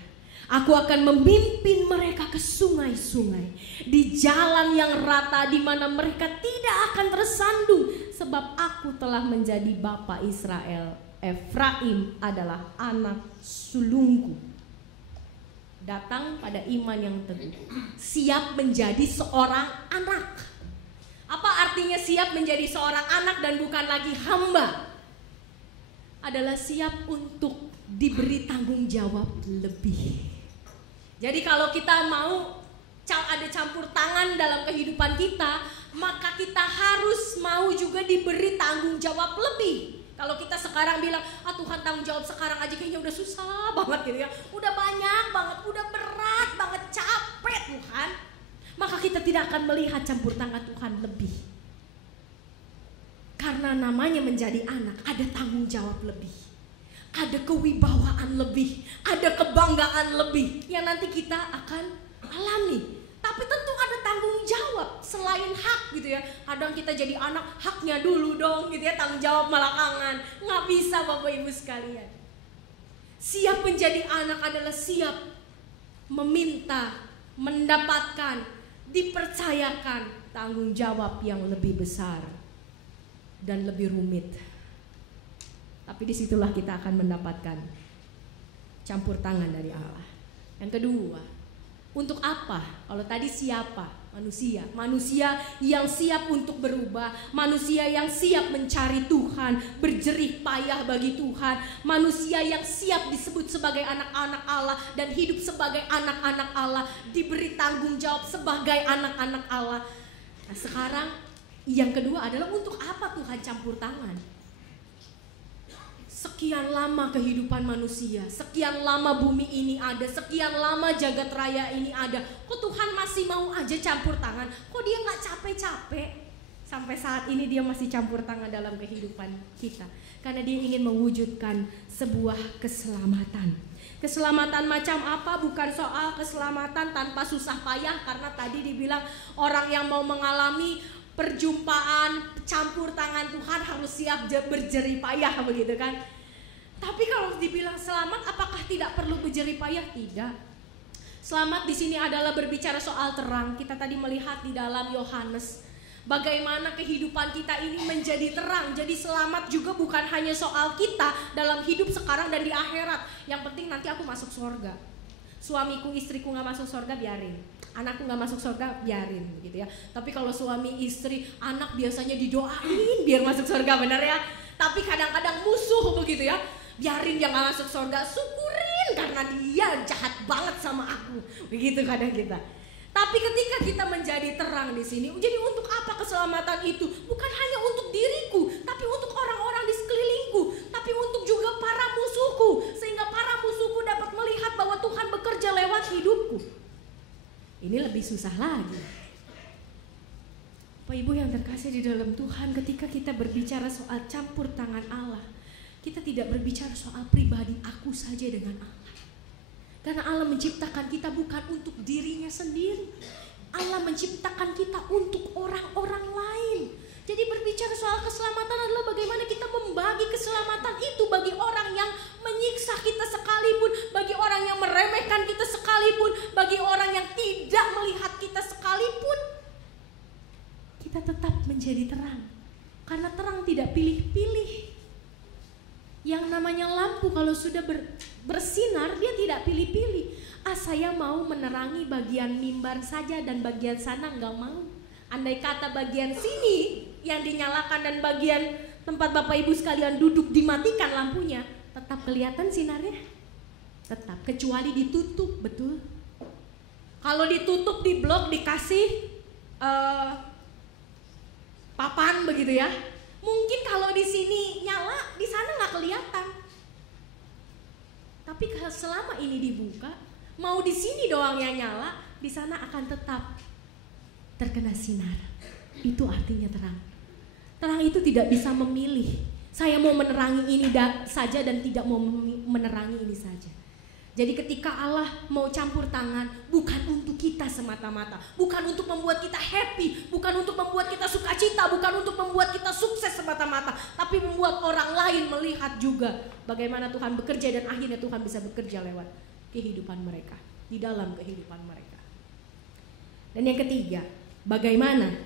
Aku akan memimpin mereka ke sungai-sungai, di jalan yang rata di mana mereka tidak akan tersandung, sebab aku telah menjadi bapa Israel. Efraim adalah anak sulungku. Datang pada iman yang teguh, siap menjadi seorang anak. Apa artinya siap menjadi seorang anak dan bukan lagi hamba? Adalah siap untuk diberi tanggung jawab lebih. Jadi kalau kita mau ada campur tangan dalam kehidupan kita, maka kita harus mau juga diberi tanggung jawab lebih. Kalau kita sekarang bilang, Tuhan tanggung jawab sekarang aja kayaknya udah susah banget gitu ya, udah banyak banget, udah berat banget, capek Tuhan, maka kita tidak akan melihat campur tangan Tuhan lebih. Karena namanya menjadi anak, ada tanggung jawab lebih, ada kewibawaan lebih, ada kebanggaan lebih yang nanti kita akan alami. Tapi tentu ada tanggung jawab selain hak gitu ya. Kadang kita jadi anak, haknya dulu dong gitu ya, tanggung jawab belakangan. Nggak bisa Bapak Ibu sekalian. Siap menjadi anak adalah siap meminta, mendapatkan, dipercayakan tanggung jawab yang lebih besar dan lebih rumit. Tapi disitulah kita akan mendapatkan campur tangan dari Allah. Yang kedua, untuk apa? Kalau tadi siapa? Manusia. Manusia yang siap untuk berubah. Manusia yang siap mencari Tuhan, berjerih payah bagi Tuhan. Manusia yang siap disebut sebagai anak-anak Allah dan hidup sebagai anak-anak Allah, diberi tanggung jawab sebagai anak-anak Allah. Nah, sekarang yang kedua adalah untuk apa Tuhan campur tangan? Sekian lama kehidupan manusia, sekian lama bumi ini ada, sekian lama jagat raya ini ada, kok Tuhan masih mau aja campur tangan? Kok dia gak capek-capek? Sampai saat ini dia masih campur tangan dalam kehidupan kita, karena dia ingin mewujudkan sebuah keselamatan. Keselamatan macam apa? Bukan soal keselamatan tanpa susah payah, karena tadi dibilang orang yang mau mengalami perjumpaan campur tangan Tuhan harus siap berjerih payah begitu kan. Tapi kalau dibilang selamat, apakah tidak perlu berjerih payah? Tidak. Selamat di sini adalah berbicara soal terang. Kita tadi melihat di dalam Yohanes bagaimana kehidupan kita ini menjadi terang. Jadi selamat juga bukan hanya soal kita dalam hidup sekarang dan di akhirat. Yang penting nanti aku masuk surga. Suamiku, istriku gak masuk surga, biarin. Anakku gak masuk surga, biarin, gitu ya. Tapi kalau suami, istri, anak biasanya didoain biar masuk surga, benar ya. Tapi kadang-kadang musuh begitu ya. Biarin dia gak masuk surga, syukurin karena dia jahat banget sama aku. Begitu kadang kita. Tapi ketika kita menjadi terang di sini, jadi untuk apa keselamatan itu? Bukan hanya untuk diriku, tapi untuk orang-orang di sekelilingku, tapi untuk juga para musuhku, sehingga para musuhku dapat melihat bahwa Tuhan bekerja lewat hidupku. Ini lebih susah lagi. Bapak Ibu yang terkasih di dalam Tuhan, ketika kita berbicara soal campur tangan Allah, kita tidak berbicara soal pribadi aku saja dengan Allah. Karena Allah menciptakan kita bukan untuk dirinya sendiri. Allah menciptakan kita untuk orang-orang lain. Jadi berbicara soal keselamatan adalah bagaimana kita membagi keselamatan itu bagi orang yang menyiksa kita sekalipun, bagi orang yang meremehkan kita sekalipun, bagi orang yang tidak melihat kita sekalipun. Kita tetap menjadi terang. Karena terang tidak pilih-pilih. Yang namanya lampu kalau sudah bersinar, dia tidak pilih-pilih. Saya mau menerangi bagian mimbar saja dan bagian sana enggak mau. Andai kata bagian sini yang dinyalakan dan bagian tempat Bapak Ibu sekalian duduk dimatikan lampunya, tetap kelihatan sinarnya? Tetap, kecuali ditutup, betul. Kalau ditutup di blok dikasih papan begitu ya. Mungkin kalau di sini nyala, di sana nggak kelihatan. Tapi kalau selama ini dibuka, mau di sini doang yang nyala, di sana akan tetap terkena sinar. Itu artinya terang. Terang itu tidak bisa memilih. Saya mau menerangi ini saja dan tidak mau menerangi ini saja. Jadi ketika Allah mau campur tangan, bukan untuk kita semata-mata, bukan untuk membuat kita happy, bukan untuk membuat kita sukacita, bukan untuk membuat kita sukses semata-mata, tapi membuat orang lain melihat juga bagaimana Tuhan bekerja dan akhirnya Tuhan bisa bekerja lewat kehidupan mereka, di dalam kehidupan mereka. Dan yang ketiga, bagaimana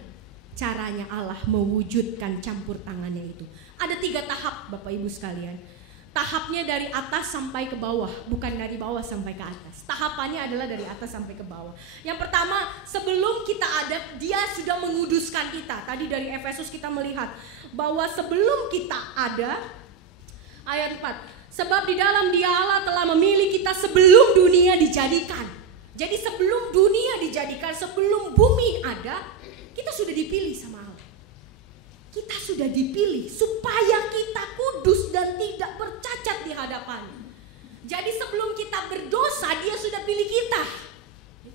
caranya Allah mewujudkan campur tangannya itu. Ada 3 tahap Bapak Ibu sekalian. Tahapnya dari atas sampai ke bawah, bukan dari bawah sampai ke atas. Tahapannya adalah dari atas sampai ke bawah. Yang pertama, sebelum kita ada, dia sudah menguduskan kita. Tadi dari Efesus kita melihat bahwa sebelum kita ada, ayat 4, sebab di dalam dia Allah telah memilih kita sebelum dunia dijadikan. Jadi sebelum dunia dijadikan, sebelum bumi ada, kita sudah dipilih sama Allah. Kita sudah dipilih supaya kita kudus dan tidak bercacat di hadapannya. Jadi sebelum kita berdosa, dia sudah pilih kita.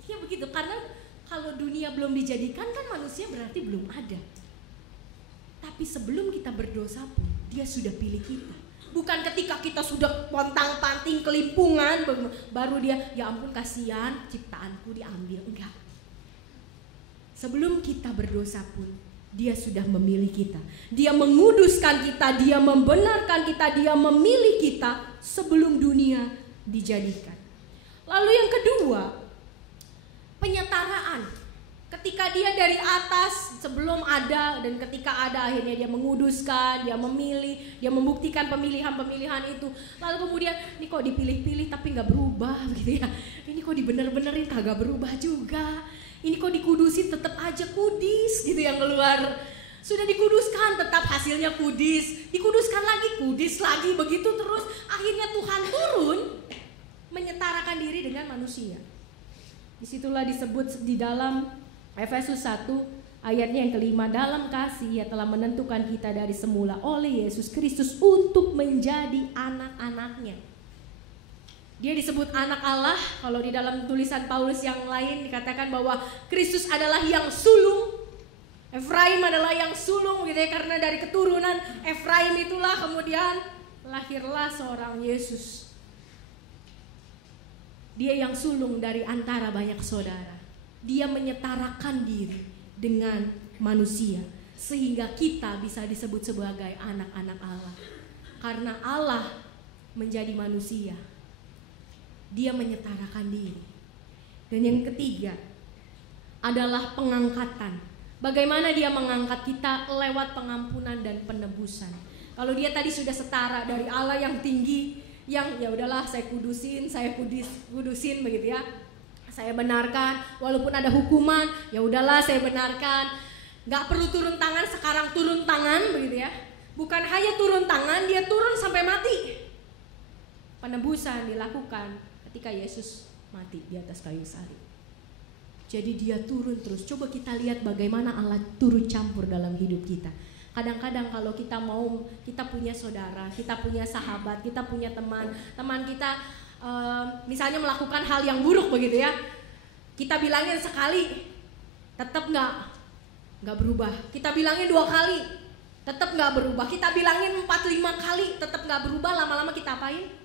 Ya begitu, karena kalau dunia belum dijadikan kan manusia berarti belum ada. Tapi sebelum kita berdosa pun, dia sudah pilih kita. Bukan ketika kita sudah pontang-panting kelimpungan, baru dia, ya ampun kasihan ciptaanku diambil. Enggak. Sebelum kita berdosa pun, dia sudah memilih kita. Dia menguduskan kita, dia membenarkan kita, dia memilih kita sebelum dunia dijadikan. Lalu yang kedua, penyetaraan. Ketika dia dari atas sebelum ada dan ketika ada akhirnya dia menguduskan, dia memilih, dia membuktikan pemilihan-pemilihan itu. Lalu kemudian ini kok dipilih-pilih tapi gak berubah gitu ya. Ini kok dibener-benerin kagak berubah juga. Ini kok dikudusin tetap aja kudis gitu yang keluar. Sudah dikuduskan tetap hasilnya kudis. Dikuduskan lagi kudis lagi begitu terus. Akhirnya Tuhan turun menyetarakan diri dengan manusia. Disitulah disebut di dalam Efesus 1 ayatnya yang kelima, dalam kasih ia telah menentukan kita dari semula oleh Yesus Kristus untuk menjadi anak-anaknya. Dia disebut anak Allah. Kalau di dalam tulisan Paulus yang lain dikatakan bahwa Kristus adalah yang sulung, Efraim adalah yang sulung gitu ya, karena dari keturunan Efraim itulah kemudian lahirlah seorang Yesus. Dia yang sulung dari antara banyak saudara. Dia menyetarakan diri dengan manusia sehingga kita bisa disebut sebagai anak-anak Allah. Karena Allah menjadi manusia. Dia menyetarakan diri. Dan yang ketiga adalah pengangkatan. Bagaimana dia mengangkat kita lewat pengampunan dan penebusan. Kalau dia tadi sudah setara dari Allah yang tinggi, yang ya udahlah saya kudusin begitu ya. Saya benarkan, walaupun ada hukuman, ya udahlah saya benarkan. Gak perlu turun tangan, sekarang turun tangan begitu ya. Bukan hanya turun tangan, dia turun sampai mati. Penebusan dilakukan ketika Yesus mati di atas kayu salib. Jadi dia turun terus. Coba kita lihat bagaimana Allah turut campur dalam hidup kita. Kadang-kadang kalau kita punya saudara, kita punya sahabat, kita punya teman kita misalnya melakukan hal yang buruk begitu ya. Kita bilangin sekali, tetap nggak berubah. Kita bilangin 2 kali, tetap nggak berubah. Kita bilangin 4-5 kali, tetap nggak berubah. Lama-lama kita apain?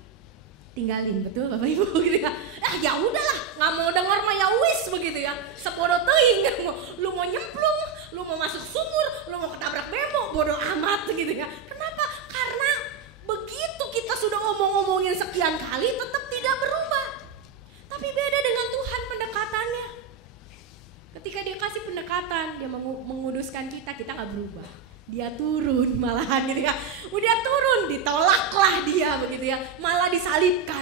Tinggalin, betul Bapak Ibu gitu ya. Ya udahlah, nggak mau dengar mah ya wis begitu ya. Sepodo teuing, lu mau nyemplung, lu mau masuk sumur, lu mau ketabrak bemo, bodoh amat gitu ya. Kenapa? Karena begitu kita sudah ngomong-ngomongin sekian kali tetap tidak berubah. Tapi beda dengan Tuhan pendekatannya. Ketika dia kasih pendekatan, dia menguduskan kita nggak berubah. Dia turun malahan gitu ya. Udah turun, ditolaklah dia begitu ya. Malah disalibkan.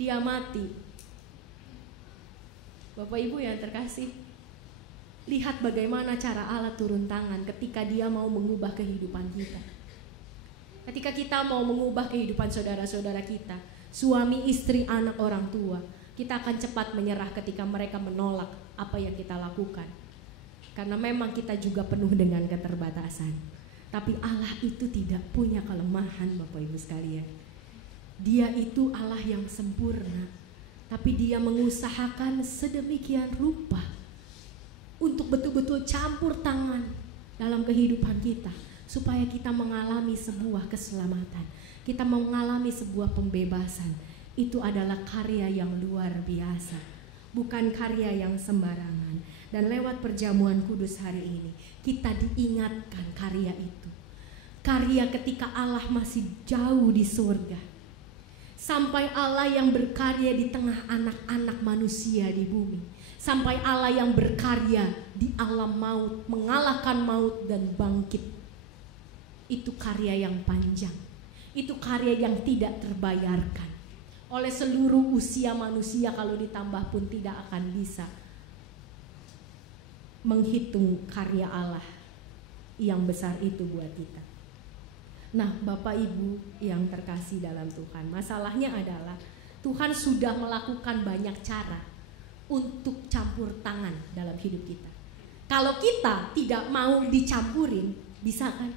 Dia mati. Bapak Ibu yang terkasih, lihat bagaimana cara Allah turun tangan ketika dia mau mengubah kehidupan kita. Ketika kita mau mengubah kehidupan saudara-saudara kita, suami, istri, anak, orang tua, kita akan cepat menyerah ketika mereka menolak apa yang kita lakukan. Karena memang kita juga penuh dengan keterbatasan. Tapi Allah itu tidak punya kelemahan Bapak Ibu sekalian. Dia itu Allah yang sempurna. Tapi dia mengusahakan sedemikian rupa untuk betul-betul campur tangan dalam kehidupan kita. Supaya kita mengalami sebuah keselamatan. Kita mengalami sebuah pembebasan. Itu adalah karya yang luar biasa. Bukan karya yang sembarangan. Dan lewat perjamuan kudus hari ini, kita diingatkan karya itu. Karya ketika Allah masih jauh di surga. Sampai Allah yang berkarya di tengah anak-anak manusia di bumi. Sampai Allah yang berkarya di alam maut, mengalahkan maut dan bangkit. Itu karya yang panjang. Itu karya yang tidak terbayarkan. Oleh seluruh usia manusia kalau ditambah pun tidak akan bisa menghitung karya Allah yang besar itu buat kita. Nah, Bapak Ibu yang terkasih dalam Tuhan, masalahnya adalah Tuhan sudah melakukan banyak cara untuk campur tangan dalam hidup kita. Kalau kita tidak mau dicampurin, bisa kan?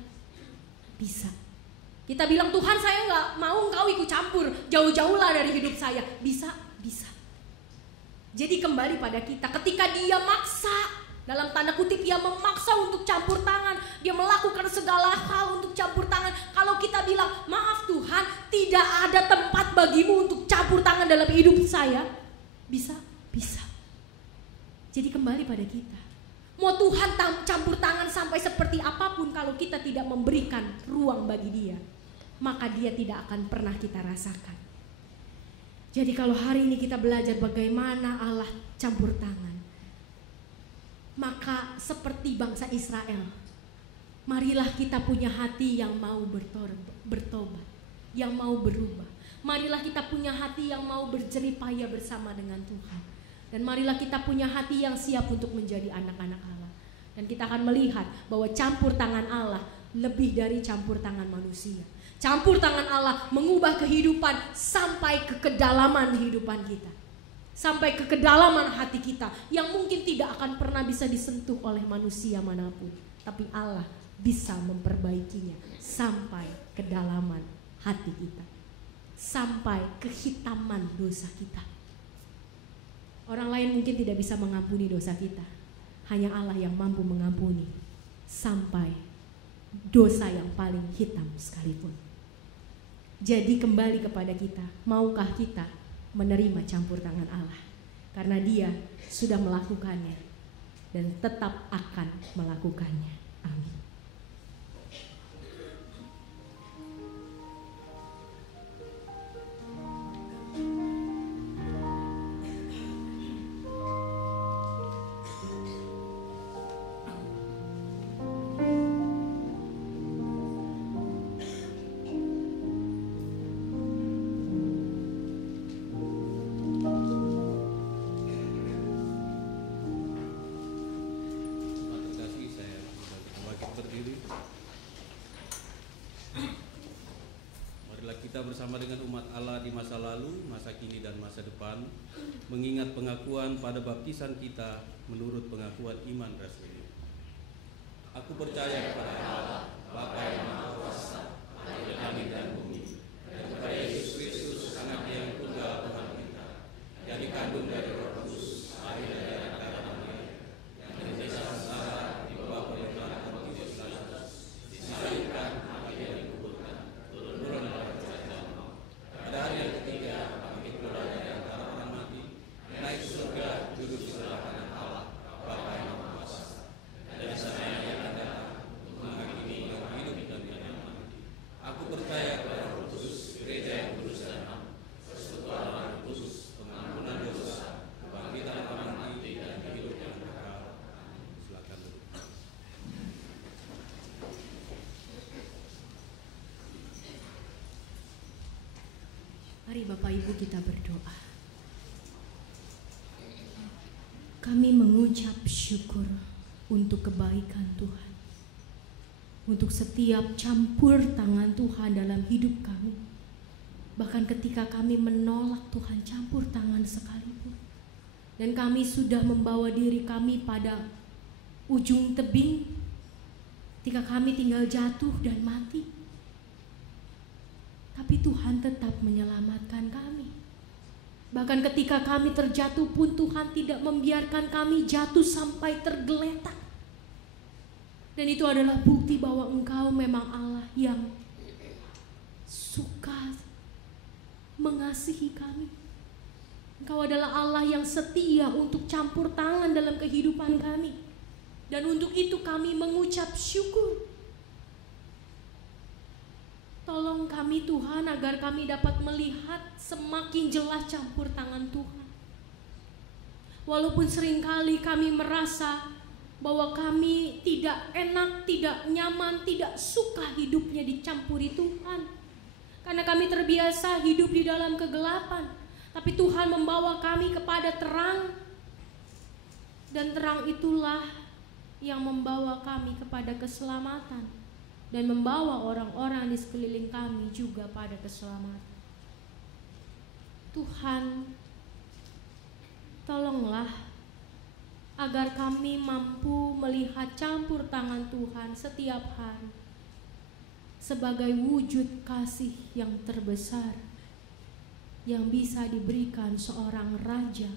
Bisa. Kita bilang, Tuhan saya nggak mau engkau ikut campur, jauh-jauhlah dari hidup saya. Bisa, bisa. Jadi kembali pada kita, ketika dia maksa, dalam tanda kutip dia memaksa untuk campur tangan, dia melakukan segala hal untuk campur tangan. Kalau kita bilang, maaf Tuhan, tidak ada tempat bagimu untuk campur tangan dalam hidup saya, bisa, bisa. Jadi kembali pada kita, mau Tuhan campur tangan sampai seperti apapun, kalau kita tidak memberikan ruang bagi dia, maka dia tidak akan pernah kita rasakan. Jadi kalau hari ini kita belajar bagaimana Allah campur tangan, maka seperti bangsa Israel, marilah kita punya hati yang mau bertobat, yang mau berubah. Marilah kita punya hati yang mau berjeripaya bersama dengan Tuhan. Dan marilah kita punya hati yang siap untuk menjadi anak-anak Allah. Dan kita akan melihat bahwa campur tangan Allah lebih dari campur tangan manusia. Campur tangan Allah mengubah kehidupan sampai ke kedalaman kehidupan kita. Sampai ke kedalaman hati kita yang mungkin tidak akan pernah bisa disentuh oleh manusia manapun. Tapi Allah bisa memperbaikinya sampai kedalaman hati kita. Sampai kehitaman dosa kita. Orang lain mungkin tidak bisa mengampuni dosa kita. Hanya Allah yang mampu mengampuni sampai dosa yang paling hitam sekalipun. Jadi kembali kepada kita, maukah kita menerima campur tangan Allah? Karena dia sudah melakukannya dan tetap akan melakukannya. Amin. bersama dengan umat Allah di masa lalu, masa kini, dan masa depan, mengingat pengakuan pada baptisan kita menurut pengakuan iman resmi. Aku percaya kepada Allah, Bapa yang Maha Kuasa, Bapa langit dan bumi, dan kepada Yesus Kristus, anaknya yang tunggal Tuhan kita, yang dikandung dari Roh Kudus, lahir dari antara Maria, yang terjadi sengsara di bawah pemerintahan Pontius Pilatus, disalibkan, mati dan dikuburkan, turun dari kerajaan maut. Pada hari yang ketiga, bangkit pula dari antara orang mati, naik ke surga, duduk di sebelah kanan Allah, Bapa yang Maha Kuasa. Dari sana ia akan datang untuk menghakimi yang hidup dan yang mati. Aku percaya kepada Roh Kudus, gereja yang kudus dan am, persekutuan orang kudus, pengampunan dosa, kebangkitan orang mati, dan hidup yang kekal. Silakan duduk. Mari Bapak Ibu kita berdoa. Kami mengucap syukur untuk kebaikan Tuhan, untuk setiap campur tangan Tuhan dalam hidup kami. Bahkan ketika kami menolak Tuhan campur tangan sekalipun, dan kami sudah membawa diri kami pada ujung tebing, ketika kami tinggal jatuh dan mati, tapi Tuhan tetap menyelamatkan kami. Bahkan ketika kami terjatuh pun Tuhan tidak membiarkan kami jatuh sampai tergeletak. Dan itu adalah bukti bahwa Engkau memang Allah yang suka mengasihi kami. Engkau adalah Allah yang setia untuk campur tangan dalam kehidupan kami. Dan untuk itu kami mengucap syukur. Tolong kami Tuhan agar kami dapat melihat semakin jelas campur tangan Tuhan. Walaupun seringkali kami merasa bahwa kami tidak enak, tidak nyaman, tidak suka hidupnya dicampuri Tuhan. Karena kami terbiasa hidup di dalam kegelapan. Tapi Tuhan membawa kami kepada terang. Dan terang itulah yang membawa kami kepada keselamatan. Dan membawa orang-orang di sekeliling kami juga pada keselamatan. Tuhan, tolonglah agar kami mampu melihat campur tangan Tuhan setiap hari sebagai wujud kasih yang terbesar yang bisa diberikan seorang Raja,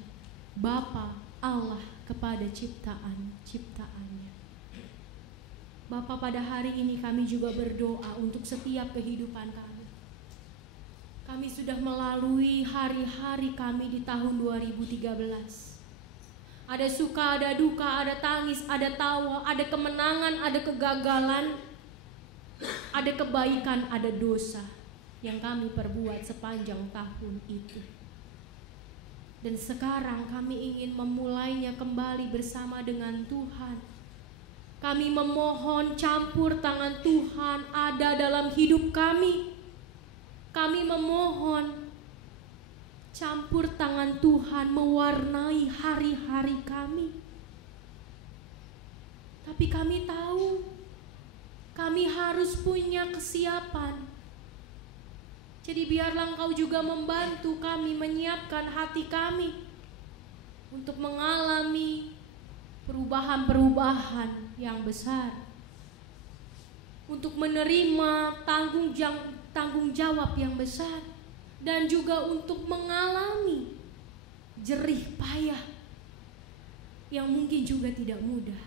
Bapa Allah kepada ciptaan-ciptaannya. Bapa, pada hari ini kami juga berdoa untuk setiap kehidupan kami. Kami sudah melalui hari-hari kami di tahun 2013. Ada suka, ada duka, ada tangis, ada tawa, ada kemenangan, ada kegagalan, ada kebaikan, ada dosa yang kami perbuat sepanjang tahun itu. Dan sekarang kami ingin memulainya kembali bersama dengan Tuhan. Kami memohon campur tangan Tuhan ada dalam hidup kami. Kami memohon campur tangan Tuhan mewarnai hari-hari kami. Tapi kami tahu kami harus punya kesiapan. Jadi biarlah Engkau juga membantu kami menyiapkan hati kami untuk mengalami perubahan-perubahan yang besar, untuk menerima tanggung jawab yang besar, dan juga untuk mengalami jerih payah yang mungkin juga tidak mudah.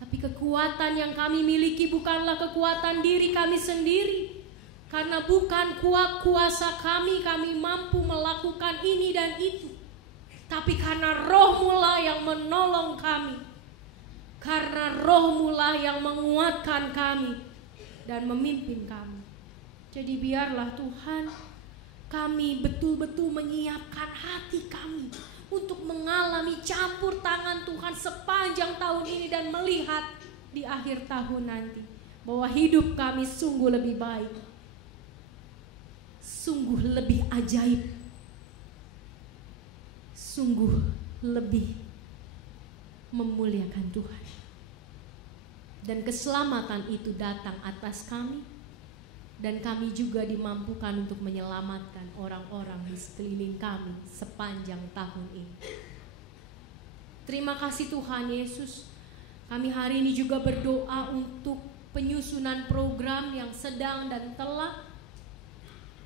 Tapi kekuatan yang kami miliki bukanlah kekuatan diri kami sendiri, karena bukan kuasa kami mampu melakukan ini dan itu. Tapi karena Roh-Mu yang menolong kami, karena Roh-Mu yang menguatkan kami dan memimpin kami. Jadi biarlah Tuhan, kami betul-betul menyiapkan hati kami untuk mengalami campur tangan Tuhan sepanjang tahun ini dan melihat di akhir tahun nanti bahwa hidup kami sungguh lebih baik, sungguh lebih ajaib, sungguh lebih memuliakan Tuhan. Dan keselamatan itu datang atas kami dan kami juga dimampukan untuk menyelamatkan orang-orang di sekeliling kami sepanjang tahun ini. Terima kasih Tuhan Yesus. Kami hari ini juga berdoa untuk penyusunan program yang sedang dan telah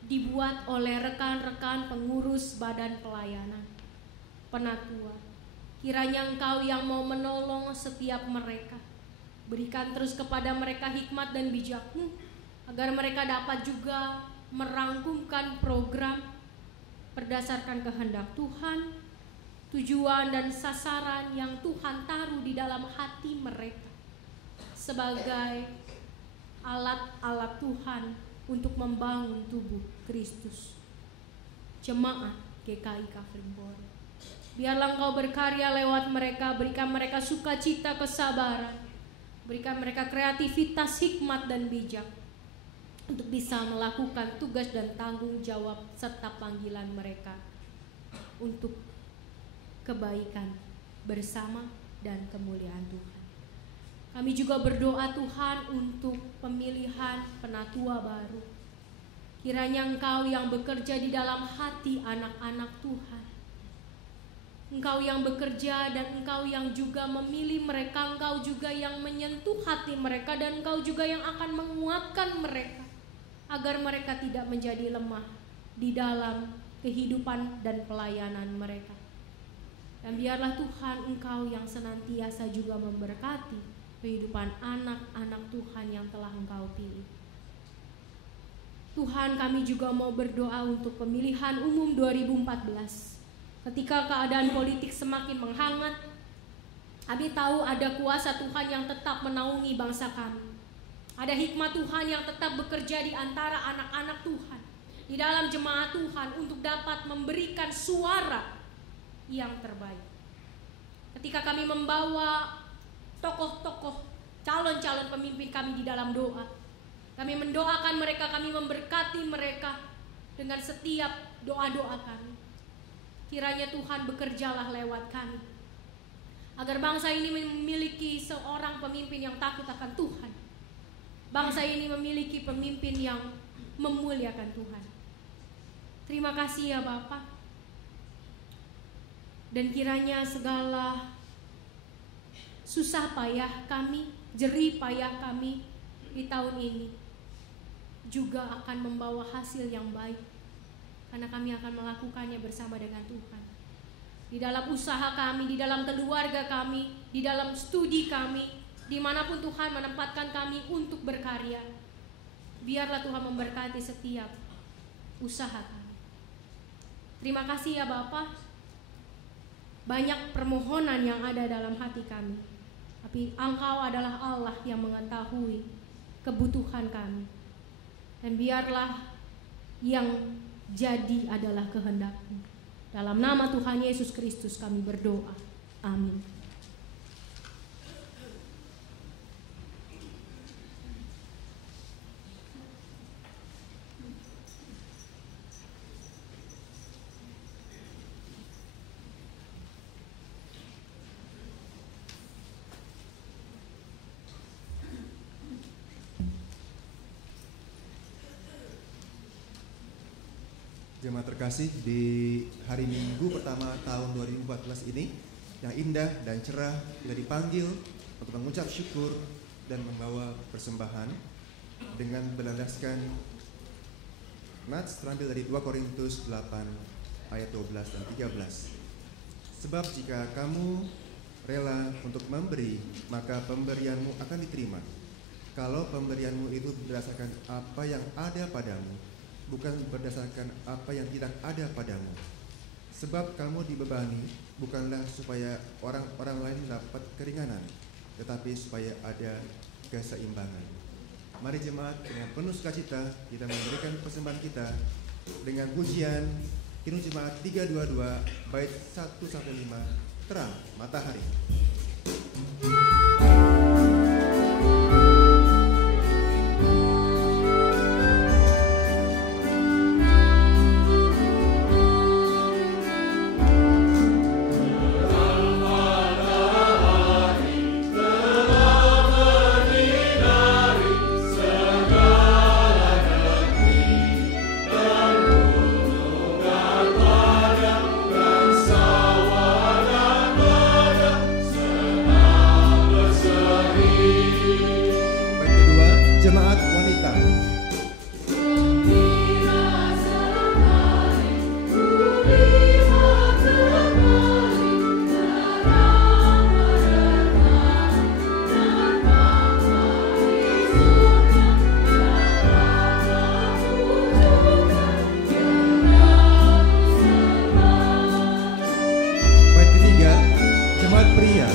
dibuat oleh rekan-rekan pengurus badan pelayanan penatua. Kiranya Engkau yang mau menolong setiap mereka. Berikan terus kepada mereka hikmat dan bijak-Mu, agar mereka dapat juga merangkumkan program berdasarkan kehendak Tuhan, tujuan dan sasaran yang Tuhan taruh di dalam hati mereka sebagai alat-alat Tuhan untuk membangun tubuh Kristus, jemaat GKI Kavling. Biarlah Engkau berkarya lewat mereka, berikan mereka sukacita, kesabaran, berikan mereka kreativitas, hikmat dan bijak untuk bisa melakukan tugas dan tanggung jawab serta panggilan mereka untuk kebaikan bersama dan kemuliaan Tuhan. Kami juga berdoa Tuhan untuk pemilihan penatua baru. Kiranya Engkau yang bekerja di dalam hati anak-anak Tuhan, Engkau yang bekerja dan Engkau yang juga memilih mereka, Engkau juga yang menyentuh hati mereka, dan Engkau juga yang akan menguatkan mereka agar mereka tidak menjadi lemah di dalam kehidupan dan pelayanan mereka. Dan biarlah Tuhan Engkau yang senantiasa juga memberkati kehidupan anak-anak Tuhan yang telah Engkau pilih. Tuhan, kami juga mau berdoa untuk pemilihan umum 2014. Ketika keadaan politik semakin menghangat, kami tahu ada kuasa Tuhan yang tetap menaungi bangsa kami. Ada hikmat Tuhan yang tetap bekerja di antara anak-anak Tuhan, di dalam jemaat Tuhan, untuk dapat memberikan suara yang terbaik. Ketika kami membawa tokoh-tokoh, calon-calon pemimpin kami di dalam doa, kami mendoakan mereka, kami memberkati mereka dengan setiap doa-doa kami. Kiranya Tuhan bekerjalah lewat kami, agar bangsa ini memiliki seorang pemimpin yang takut akan Tuhan. Bangsa ini memiliki pemimpin yang memuliakan Tuhan. Terima kasih ya Bapa. Dan kiranya segala susah payah kami, jerih payah kami di tahun ini juga akan membawa hasil yang baik, karena kami akan melakukannya bersama dengan Tuhan. Di dalam usaha kami, di dalam keluarga kami, di dalam studi kami, dimanapun Tuhan menempatkan kami untuk berkarya, biarlah Tuhan memberkati setiap usaha kami. Terima kasih ya Bapa. Banyak permohonan yang ada dalam hati kami, tapi Engkau adalah Allah yang mengetahui kebutuhan kami. Dan biarlah yang jadi adalah kehendak-Mu. Dalam nama Tuhan Yesus Kristus kami berdoa. Amin. Jemaat terkasih, di hari Minggu pertama tahun 2014 ini yang indah dan cerah, kita dipanggil untuk mengucap syukur dan membawa persembahan dengan berlandaskan nats terambil dari 2 Korintus 8 ayat 12 dan 13. Sebab jika kamu rela untuk memberi, maka pemberianmu akan diterima. Kalau pemberianmu itu berdasarkan apa yang ada padamu, bukan berdasarkan apa yang tidak ada padamu. Sebab kamu dibebani bukanlah supaya orang-orang lain dapat keringanan, tetapi supaya ada keseimbangan. Mari jemaat dengan penuh sukacita kita memberikan persembahan kita dengan pujian Kidung Jemaat 322 bait 1-5, Terang Matahari. Segala jemaat pria.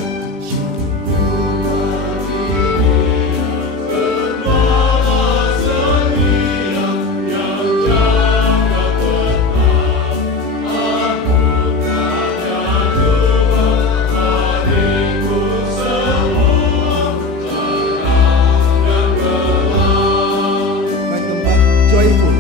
Baik keempat, joyful.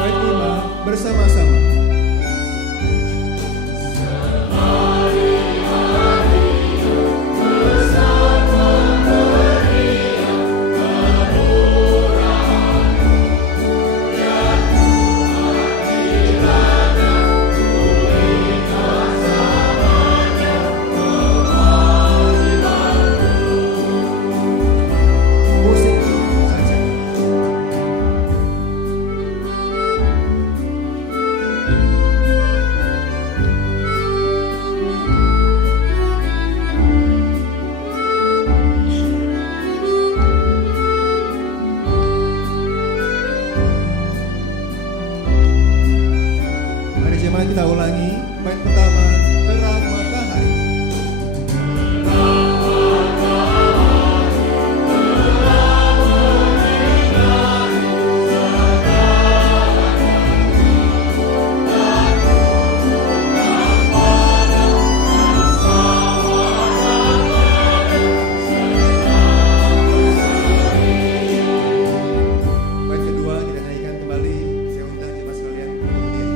Baik lima, bersama-sama. Musik saja. Mari jemaat kita ulangi. Bait pertama, terang matahari. Bait kedua kita nyanyikan kembali. Saya undang jemaat sekalian untuk berdiri.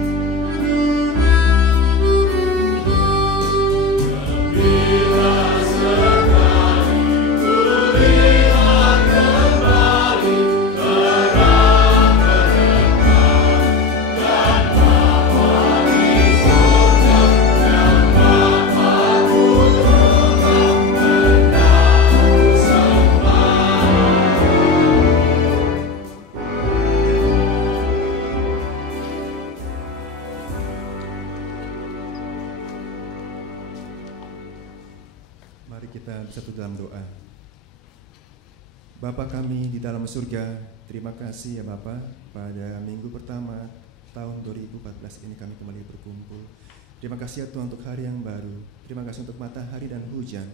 Mari kita bersatu dalam doa. Bapa kami di dalam surga, terima kasih ya Bapa, pada minggu pertama tahun 2014 ini kami kembali berkumpul. Terima kasih ya Tuhan untuk hari yang baru. Terima kasih untuk matahari dan hujan,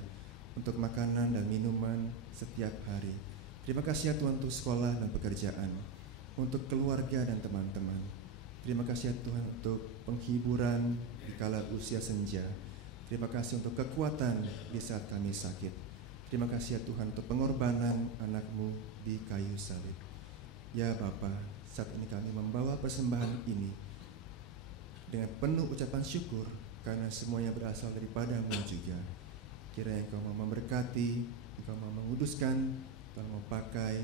untuk makanan dan minuman setiap hari. Terima kasih ya Tuhan untuk sekolah dan pekerjaan, untuk keluarga dan teman-teman. Terima kasih ya Tuhan untuk penghiburan di kala usia senja. Terima kasih untuk kekuatan di saat kami sakit. Terima kasih ya Tuhan untuk pengorbanan anak-Mu di kayu salib. Ya Bapa, saat ini kami membawa persembahan ini dengan penuh ucapan syukur karena semuanya berasal daripada-Mu juga. Kiranya Engkau mau memberkati, Engkau mau menguduskan, Tuhan mau pakai,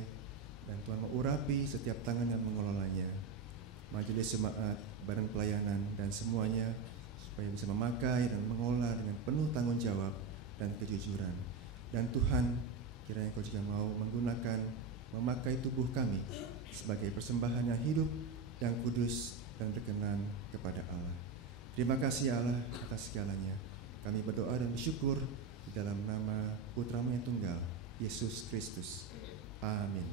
dan Tuhan mau urapi setiap tangan yang mengelolanya. Majelis jemaat, badan pelayanan, dan semuanya supaya bisa memakai dan mengolah dengan penuh tanggung jawab dan kejujuran. Dan Tuhan, kiranya Engkau juga mau menggunakan, memakai tubuh kami sebagai persembahan yang hidup, yang kudus, dan berkenan kepada Allah. Terima kasih Allah atas segalanya. Kami berdoa dan bersyukur di dalam nama Putra-Mu yang tunggal, Yesus Kristus. Amin.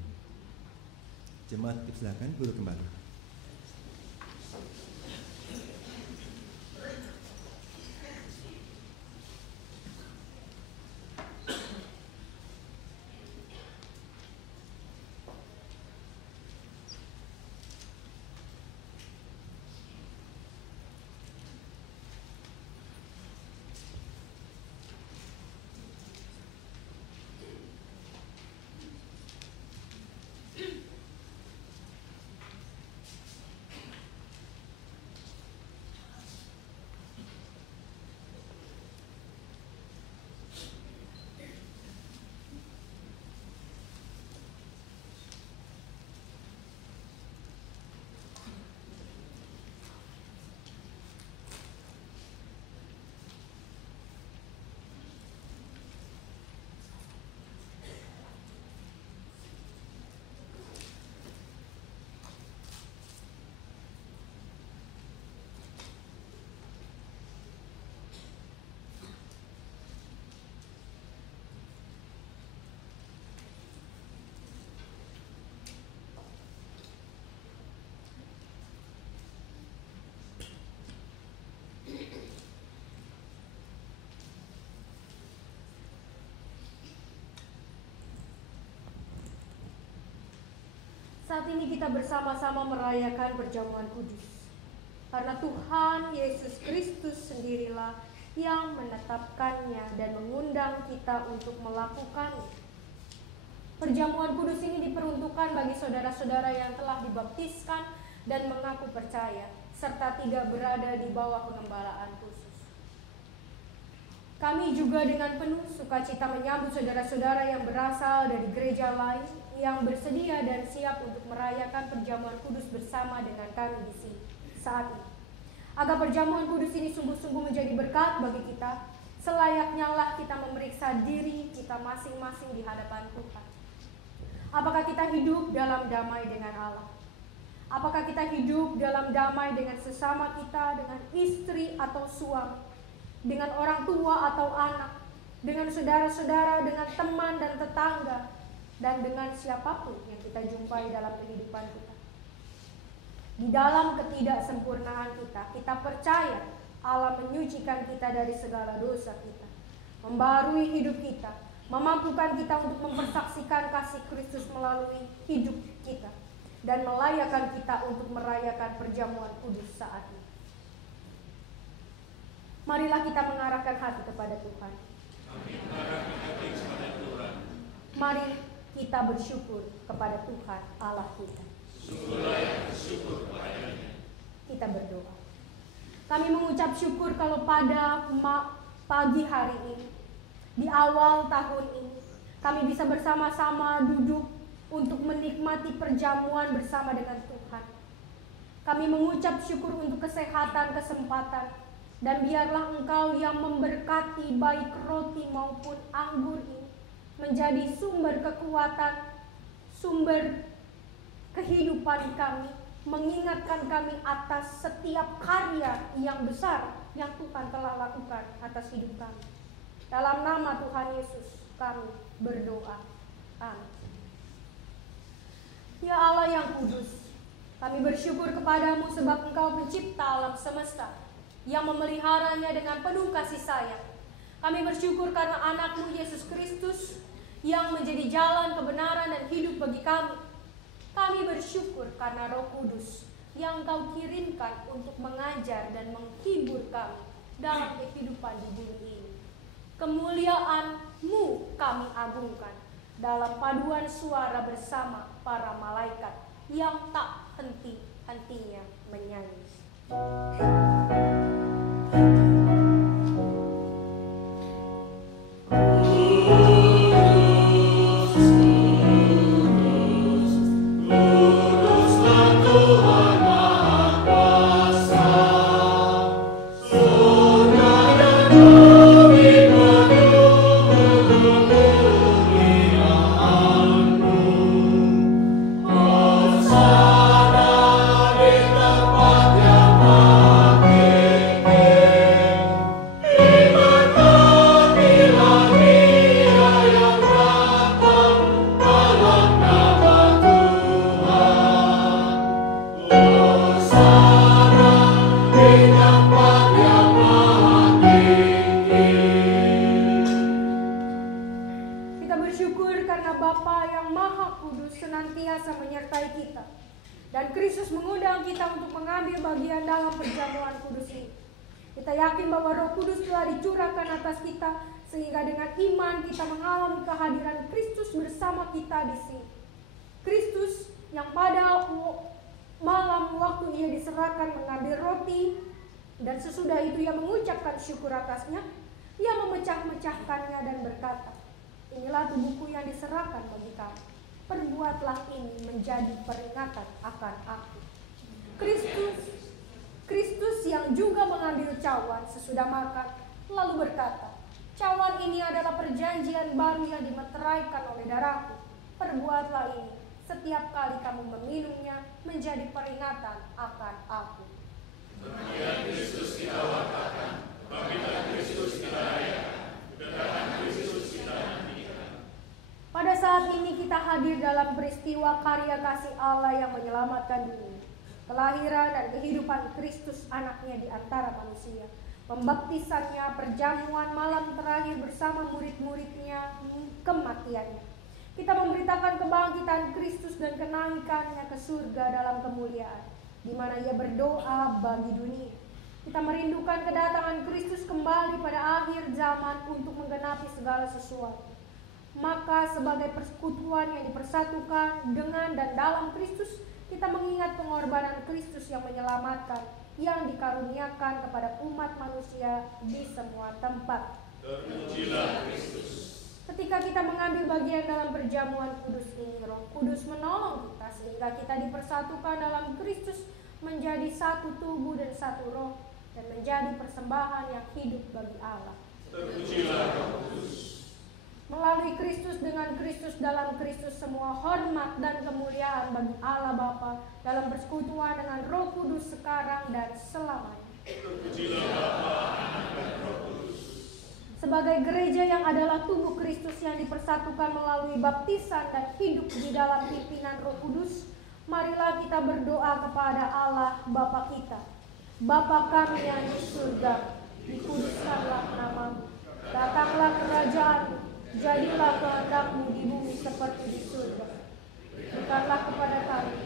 Jemaat dipersilakan duduk kembali. Saat ini kita bersama-sama merayakan perjamuan kudus. Karena Tuhan Yesus Kristus sendirilah yang menetapkannya dan mengundang kita untuk melakukannya. Perjamuan kudus ini diperuntukkan bagi saudara-saudara yang telah dibaptiskan dan mengaku percaya, serta tidak berada di bawah pengembalaan khusus. Kami juga dengan penuh sukacita menyambut saudara-saudara yang berasal dari gereja lain yang bersedia dan siap untuk merayakan perjamuan kudus bersama dengan kami di sini saat ini. Agar perjamuan kudus ini sungguh-sungguh menjadi berkat bagi kita, selayaknya lah kita memeriksa diri kita masing-masing di hadapan Tuhan. Apakah kita hidup dalam damai dengan Allah? Apakah kita hidup dalam damai dengan sesama kita, dengan istri atau suami, dengan orang tua atau anak, dengan saudara-saudara, dengan teman dan tetangga, dan dengan siapapun yang kita jumpai dalam kehidupan kita? Di dalam ketidaksempurnaan kita percaya Allah menyucikan kita dari segala dosa kita, membarui hidup kita, memampukan kita untuk mempersaksikan kasih Kristus melalui hidup kita, dan melayakkan kita untuk merayakan perjamuan kudus saat ini. Marilah kita mengarahkan hati kepada Tuhan. Mari kita bersyukur kepada Tuhan Allah kita. Kita berdoa. Kami mengucap syukur kalau pada pagi hari ini, di awal tahun ini, kami bisa bersama-sama duduk untuk menikmati perjamuan bersama dengan Tuhan. Kami mengucap syukur untuk kesehatan, kesempatan, dan biarlah Engkau yang memberkati baik roti maupun anggur ini menjadi sumber kekuatan, sumber kehidupan kami, mengingatkan kami atas setiap karya yang besar yang Tuhan telah lakukan atas hidup kami. Dalam nama Tuhan Yesus kami berdoa. Amin. Ya Allah yang kudus, kami bersyukur kepadamu sebab Engkau pencipta alam semesta yang memeliharanya dengan penuh kasih sayang. Kami bersyukur karena anak-Mu Yesus Kristus yang menjadi jalan kebenaran dan hidup bagi kami. Kami bersyukur karena Roh Kudus yang Engkau kirimkan untuk mengajar dan menghibur kami dalam kehidupan di bumi ini. Kemuliaan-Mu kami agungkan dalam paduan suara bersama para malaikat yang tak henti-hentinya menyanyi. Dan sesudah itu ia mengucapkan syukur atasnya, ia memecah-mecahkannya dan berkata, inilah tubuhku yang diserahkan bagi kamu. Perbuatlah ini menjadi peringatan akan aku. Kristus yang juga mengambil cawan sesudah makan, lalu berkata, cawan ini adalah perjanjian baru yang dimeteraikan oleh darahku. Perbuatlah ini setiap kali kamu meminumnya menjadi peringatan akan aku. Kematian Kristus kita wartakan, kebangkitan Kristus kita rayakan, kedatangan Kristus kita nantikan. Pada saat ini kita hadir dalam peristiwa karya kasih Allah yang menyelamatkan dunia, kelahiran dan kehidupan Kristus anaknya di antara manusia, pembaptisannya, perjamuan malam terakhir bersama murid-muridnya, kematiannya. Kita memberitakan kebangkitan Kristus dan kenaikannya ke surga dalam kemuliaan, di mana ia berdoa bagi dunia. Kita merindukan kedatangan Kristus kembali pada akhir zaman untuk menggenapi segala sesuatu. Maka sebagai persekutuan yang dipersatukan dengan dan dalam Kristus, kita mengingat pengorbanan Kristus yang menyelamatkan, yang dikaruniakan kepada umat manusia di semua tempat. Terpujilah Kristus. Ketika kita mengambil bagian dalam perjamuan kudus ini, Roh Kudus menolong kita sehingga kita dipersatukan dalam Kristus menjadi satu tubuh dan satu roh, dan menjadi persembahan yang hidup bagi Allah. Terpujilah Roh Kudus. Melalui Kristus, dengan Kristus, dalam Kristus, semua hormat dan kemuliaan bagi Allah Bapa dalam persekutuan dengan Roh Kudus sekarang dan selamanya. Terpujilah Bapa, Anak, dan Roh Kudus. Sebagai gereja yang adalah tubuh Kristus yang dipersatukan melalui baptisan dan hidup di dalam pimpinan Roh Kudus, marilah kita berdoa kepada Allah Bapa kita. Bapa kami yang di surga, dikuduskanlah namamu. Datanglah kerajaan-Mu, jadilah kehendak-Mu di bumi seperti di surga. Berikanlah kepada kami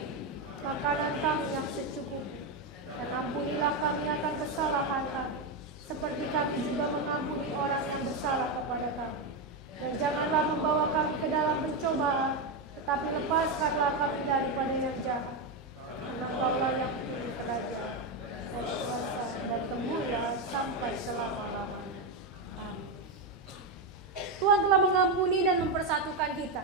makanan kami yang secukupnya, dan ampunilah kami akan kesalahan kami, seperti kami juga mengampuni orang yang bersalah kepada kami. Dan janganlah membawa kami ke dalam pencobaan, tetapi lepaskanlah kami daripada yang jahat. Karena Engkau-lah yang memiliki kerajaan dan kuasa dan kemuliaan sampai selama-lamanya. Amin. Tuhan telah mengampuni dan mempersatukan kita.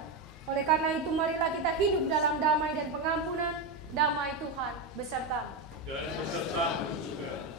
Oleh karena itu, marilah kita hidup dalam damai dan pengampunan. Damai Tuhan besertamu. Dan besertamu juga.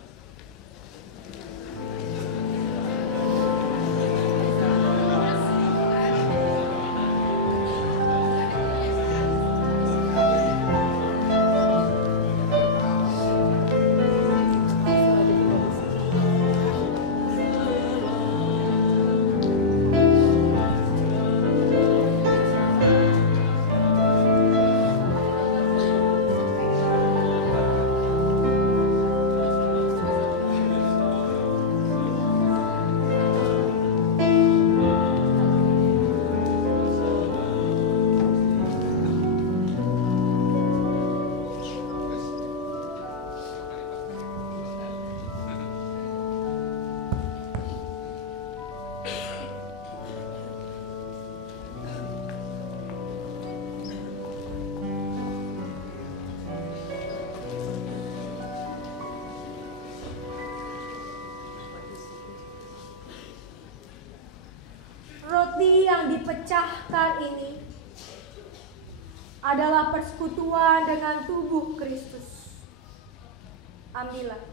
Roti yang dipecahkan ini adalah persekutuan dengan tubuh Kristus. Ambillah.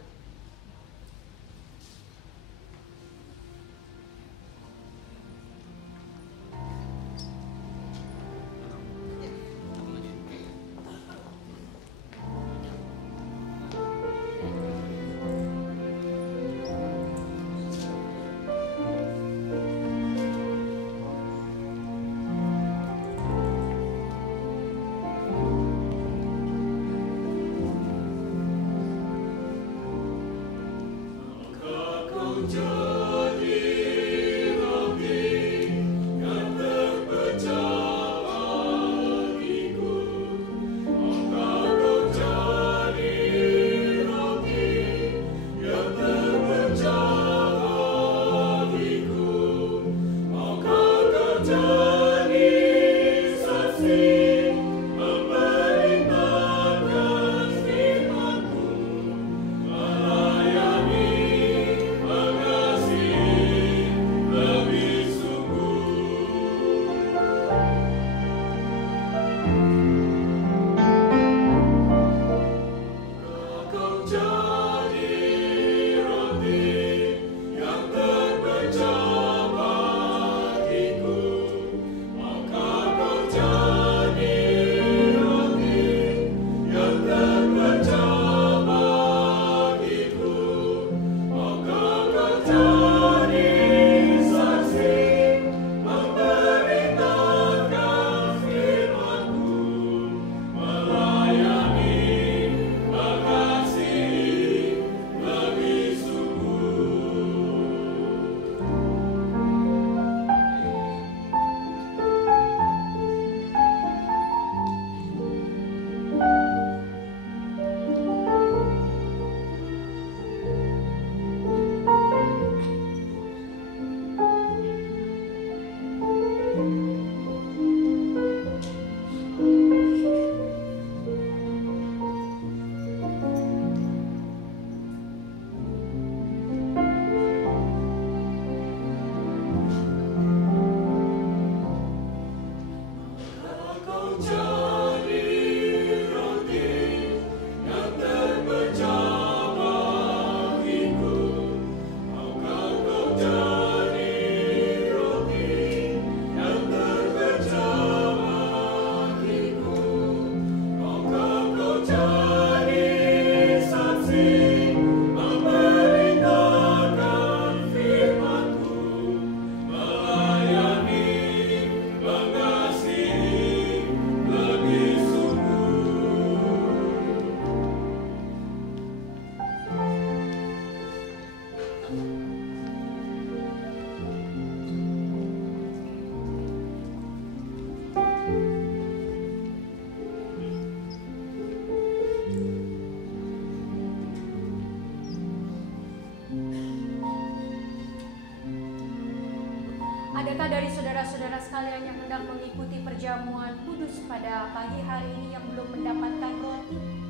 mereka dari saudara-saudara sekalian yang hendak mengikuti perjamuan kudus pada pagi hari ini yang belum mendapatkan roti?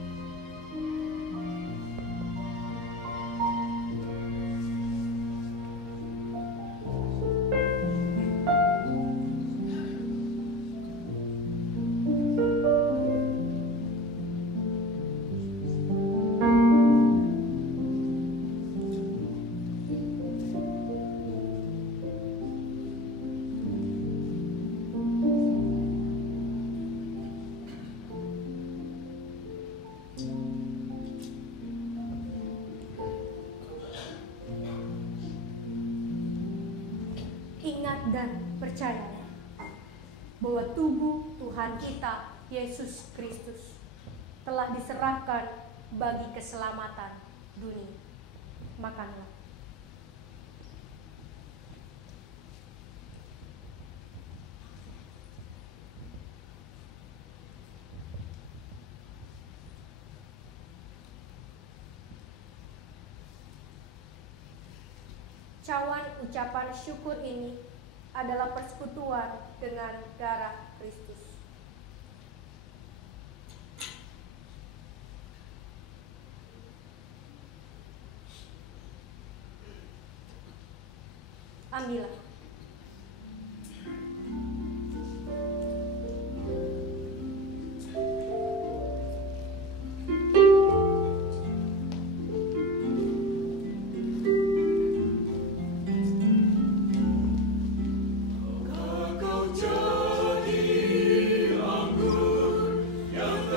Ingat dan percayalah bahwa tubuh Tuhan kita, Yesus Kristus, telah diserahkan bagi keselamatan dunia. Makanlah. Cawan ucapan syukur ini adalah persekutuan dengan darah Kristus. Ambillah. Yang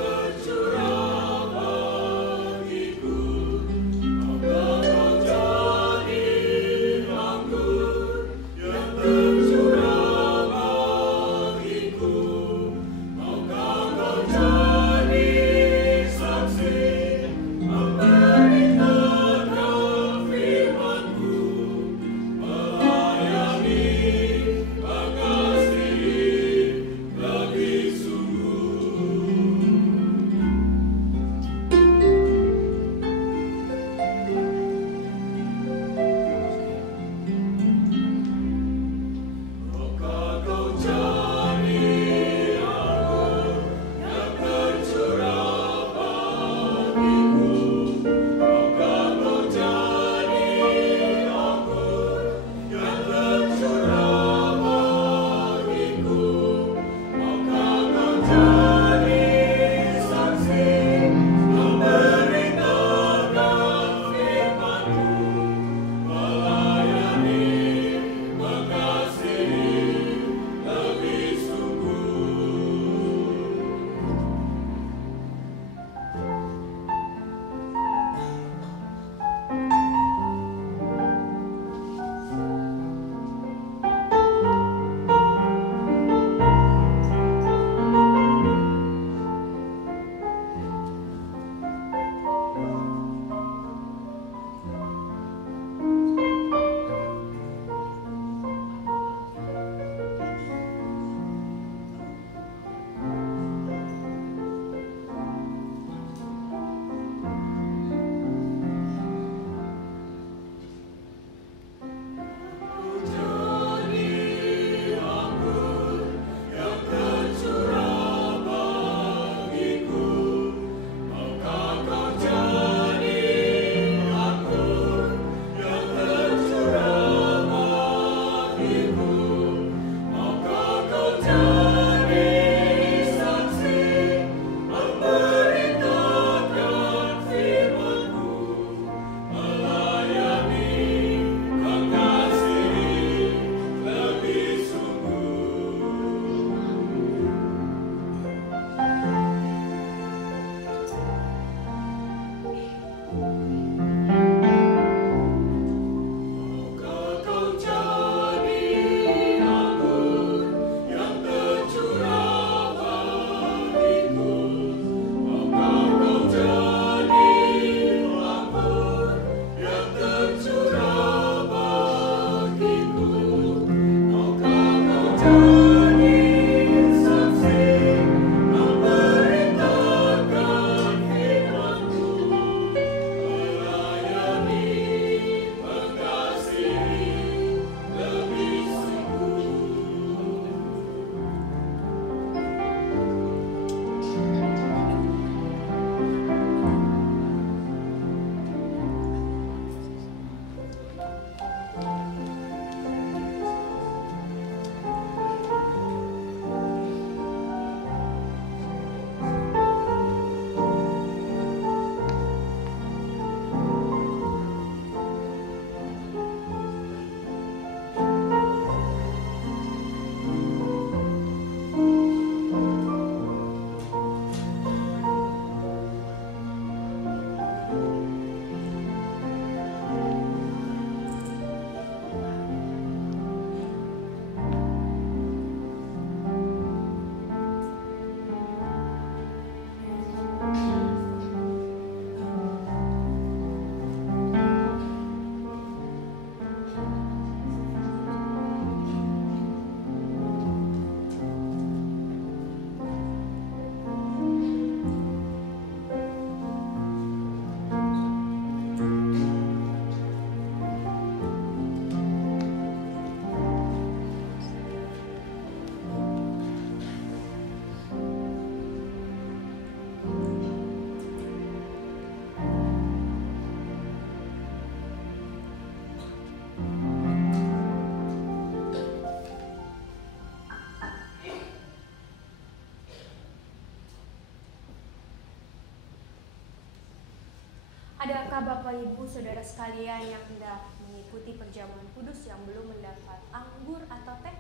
Adakah Bapak Ibu Saudara sekalian yang hendak mengikuti perjamuan kudus yang belum mendapat anggur atau teh?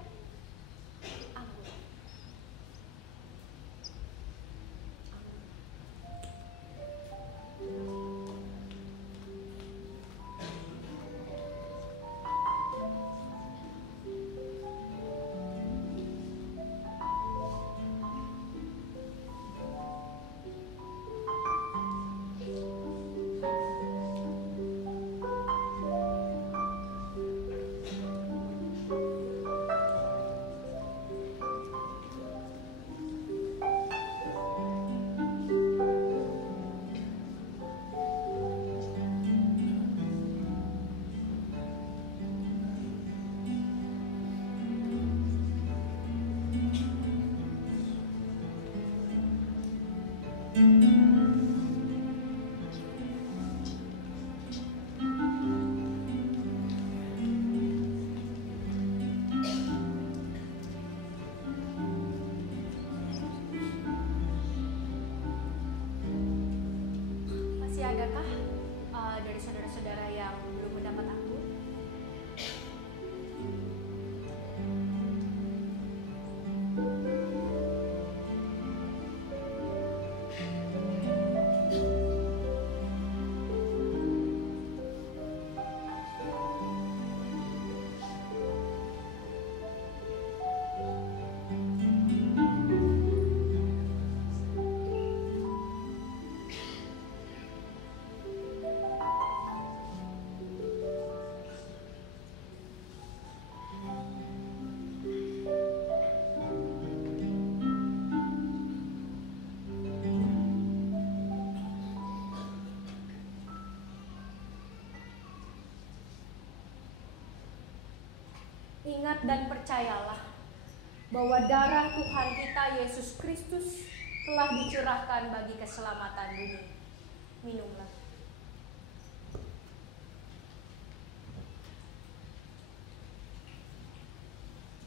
Anggur. Adakah dari saudara-saudara yang belum mendapat anggur? Ingat dan percayalah bahwa darah Tuhan kita Yesus Kristus telah dicurahkan bagi keselamatan dunia. Minumlah.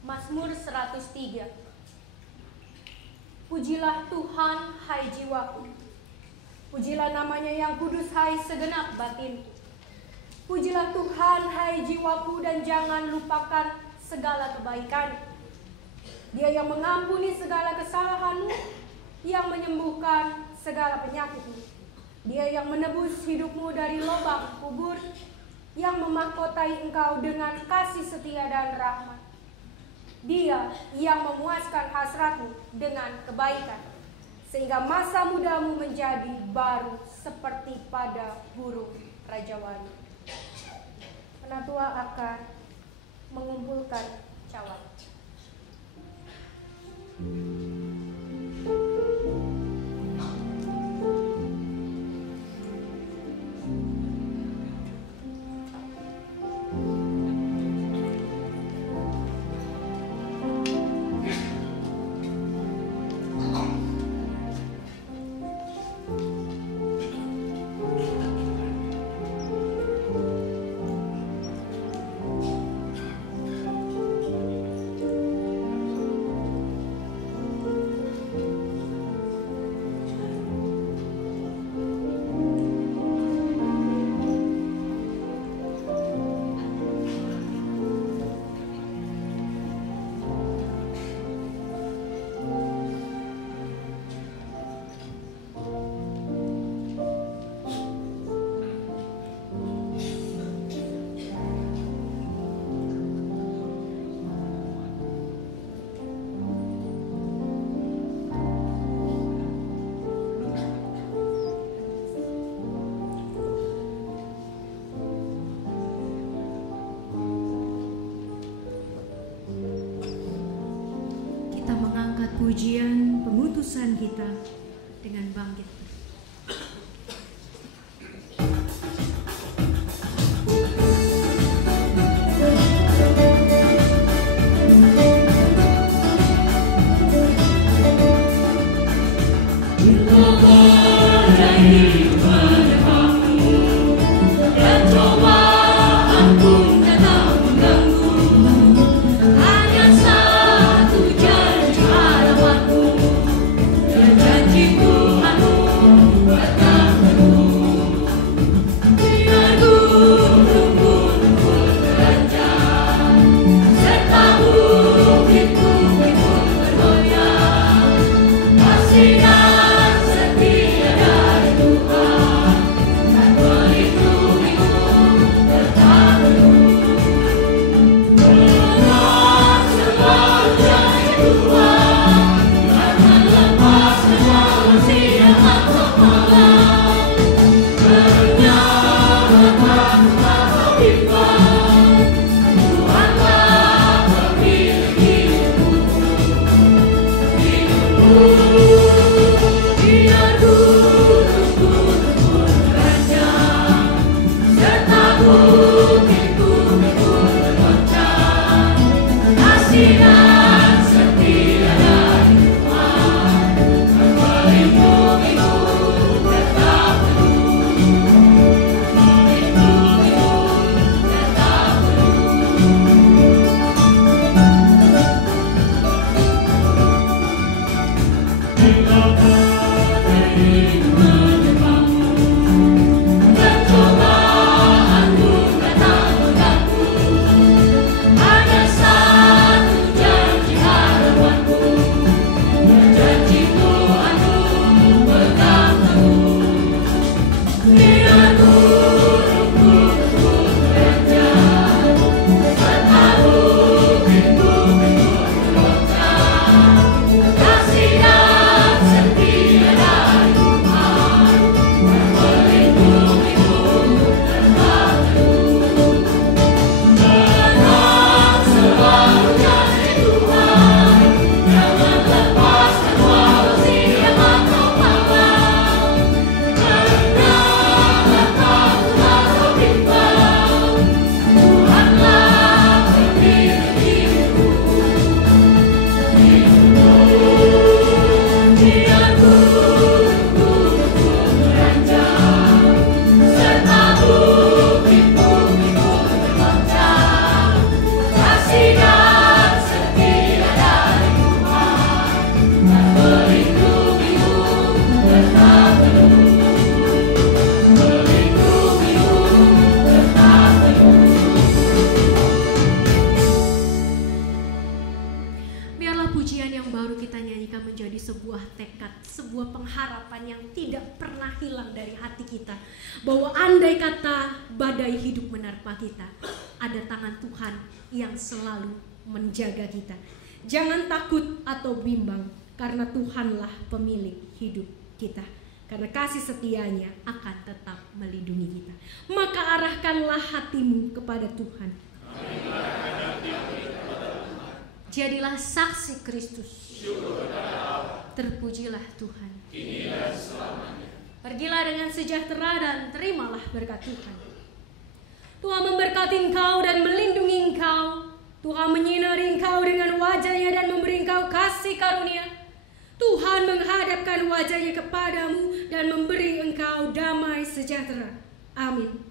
Mazmur 103. Pujilah Tuhan, hai jiwaku. Pujilah namanya yang kudus, hai segenap batinku. Pujilah Tuhan, hai jiwaku, dan jangan lupakan segala kebaikan. Dia yang mengampuni segala kesalahanmu, yang menyembuhkan segala penyakitmu. Dia yang menebus hidupmu dari lubang kubur, yang memahkotai engkau dengan kasih setia dan rahmat. Dia yang memuaskan hasratmu dengan kebaikan, sehingga masa mudamu menjadi baru seperti pada burung rajawali. Penatua akan mengumpulkan cawan. Pujian pengutusan kita dengan bangkit. Janji Tuhanmu kita, bahwa andai kata badai hidup menerpa kita, ada tangan Tuhan yang selalu menjaga kita. Jangan takut atau bimbang, karena Tuhanlah pemilik hidup kita. Karena kasih setianya akan tetap melindungi kita. Maka arahkanlah hatimu kepada Tuhan. Jadilah saksi Kristus. Terpujilah Tuhan. Pergilah dengan sejahtera dan terimalah berkat Tuhan. Tuhan memberkati engkau dan melindungi engkau. Tuhan menyinari engkau dengan wajah-Nya dan memberi engkau kasih karunia. Tuhan menghadapkan wajah-Nya kepadamu dan memberi engkau damai sejahtera. Amin.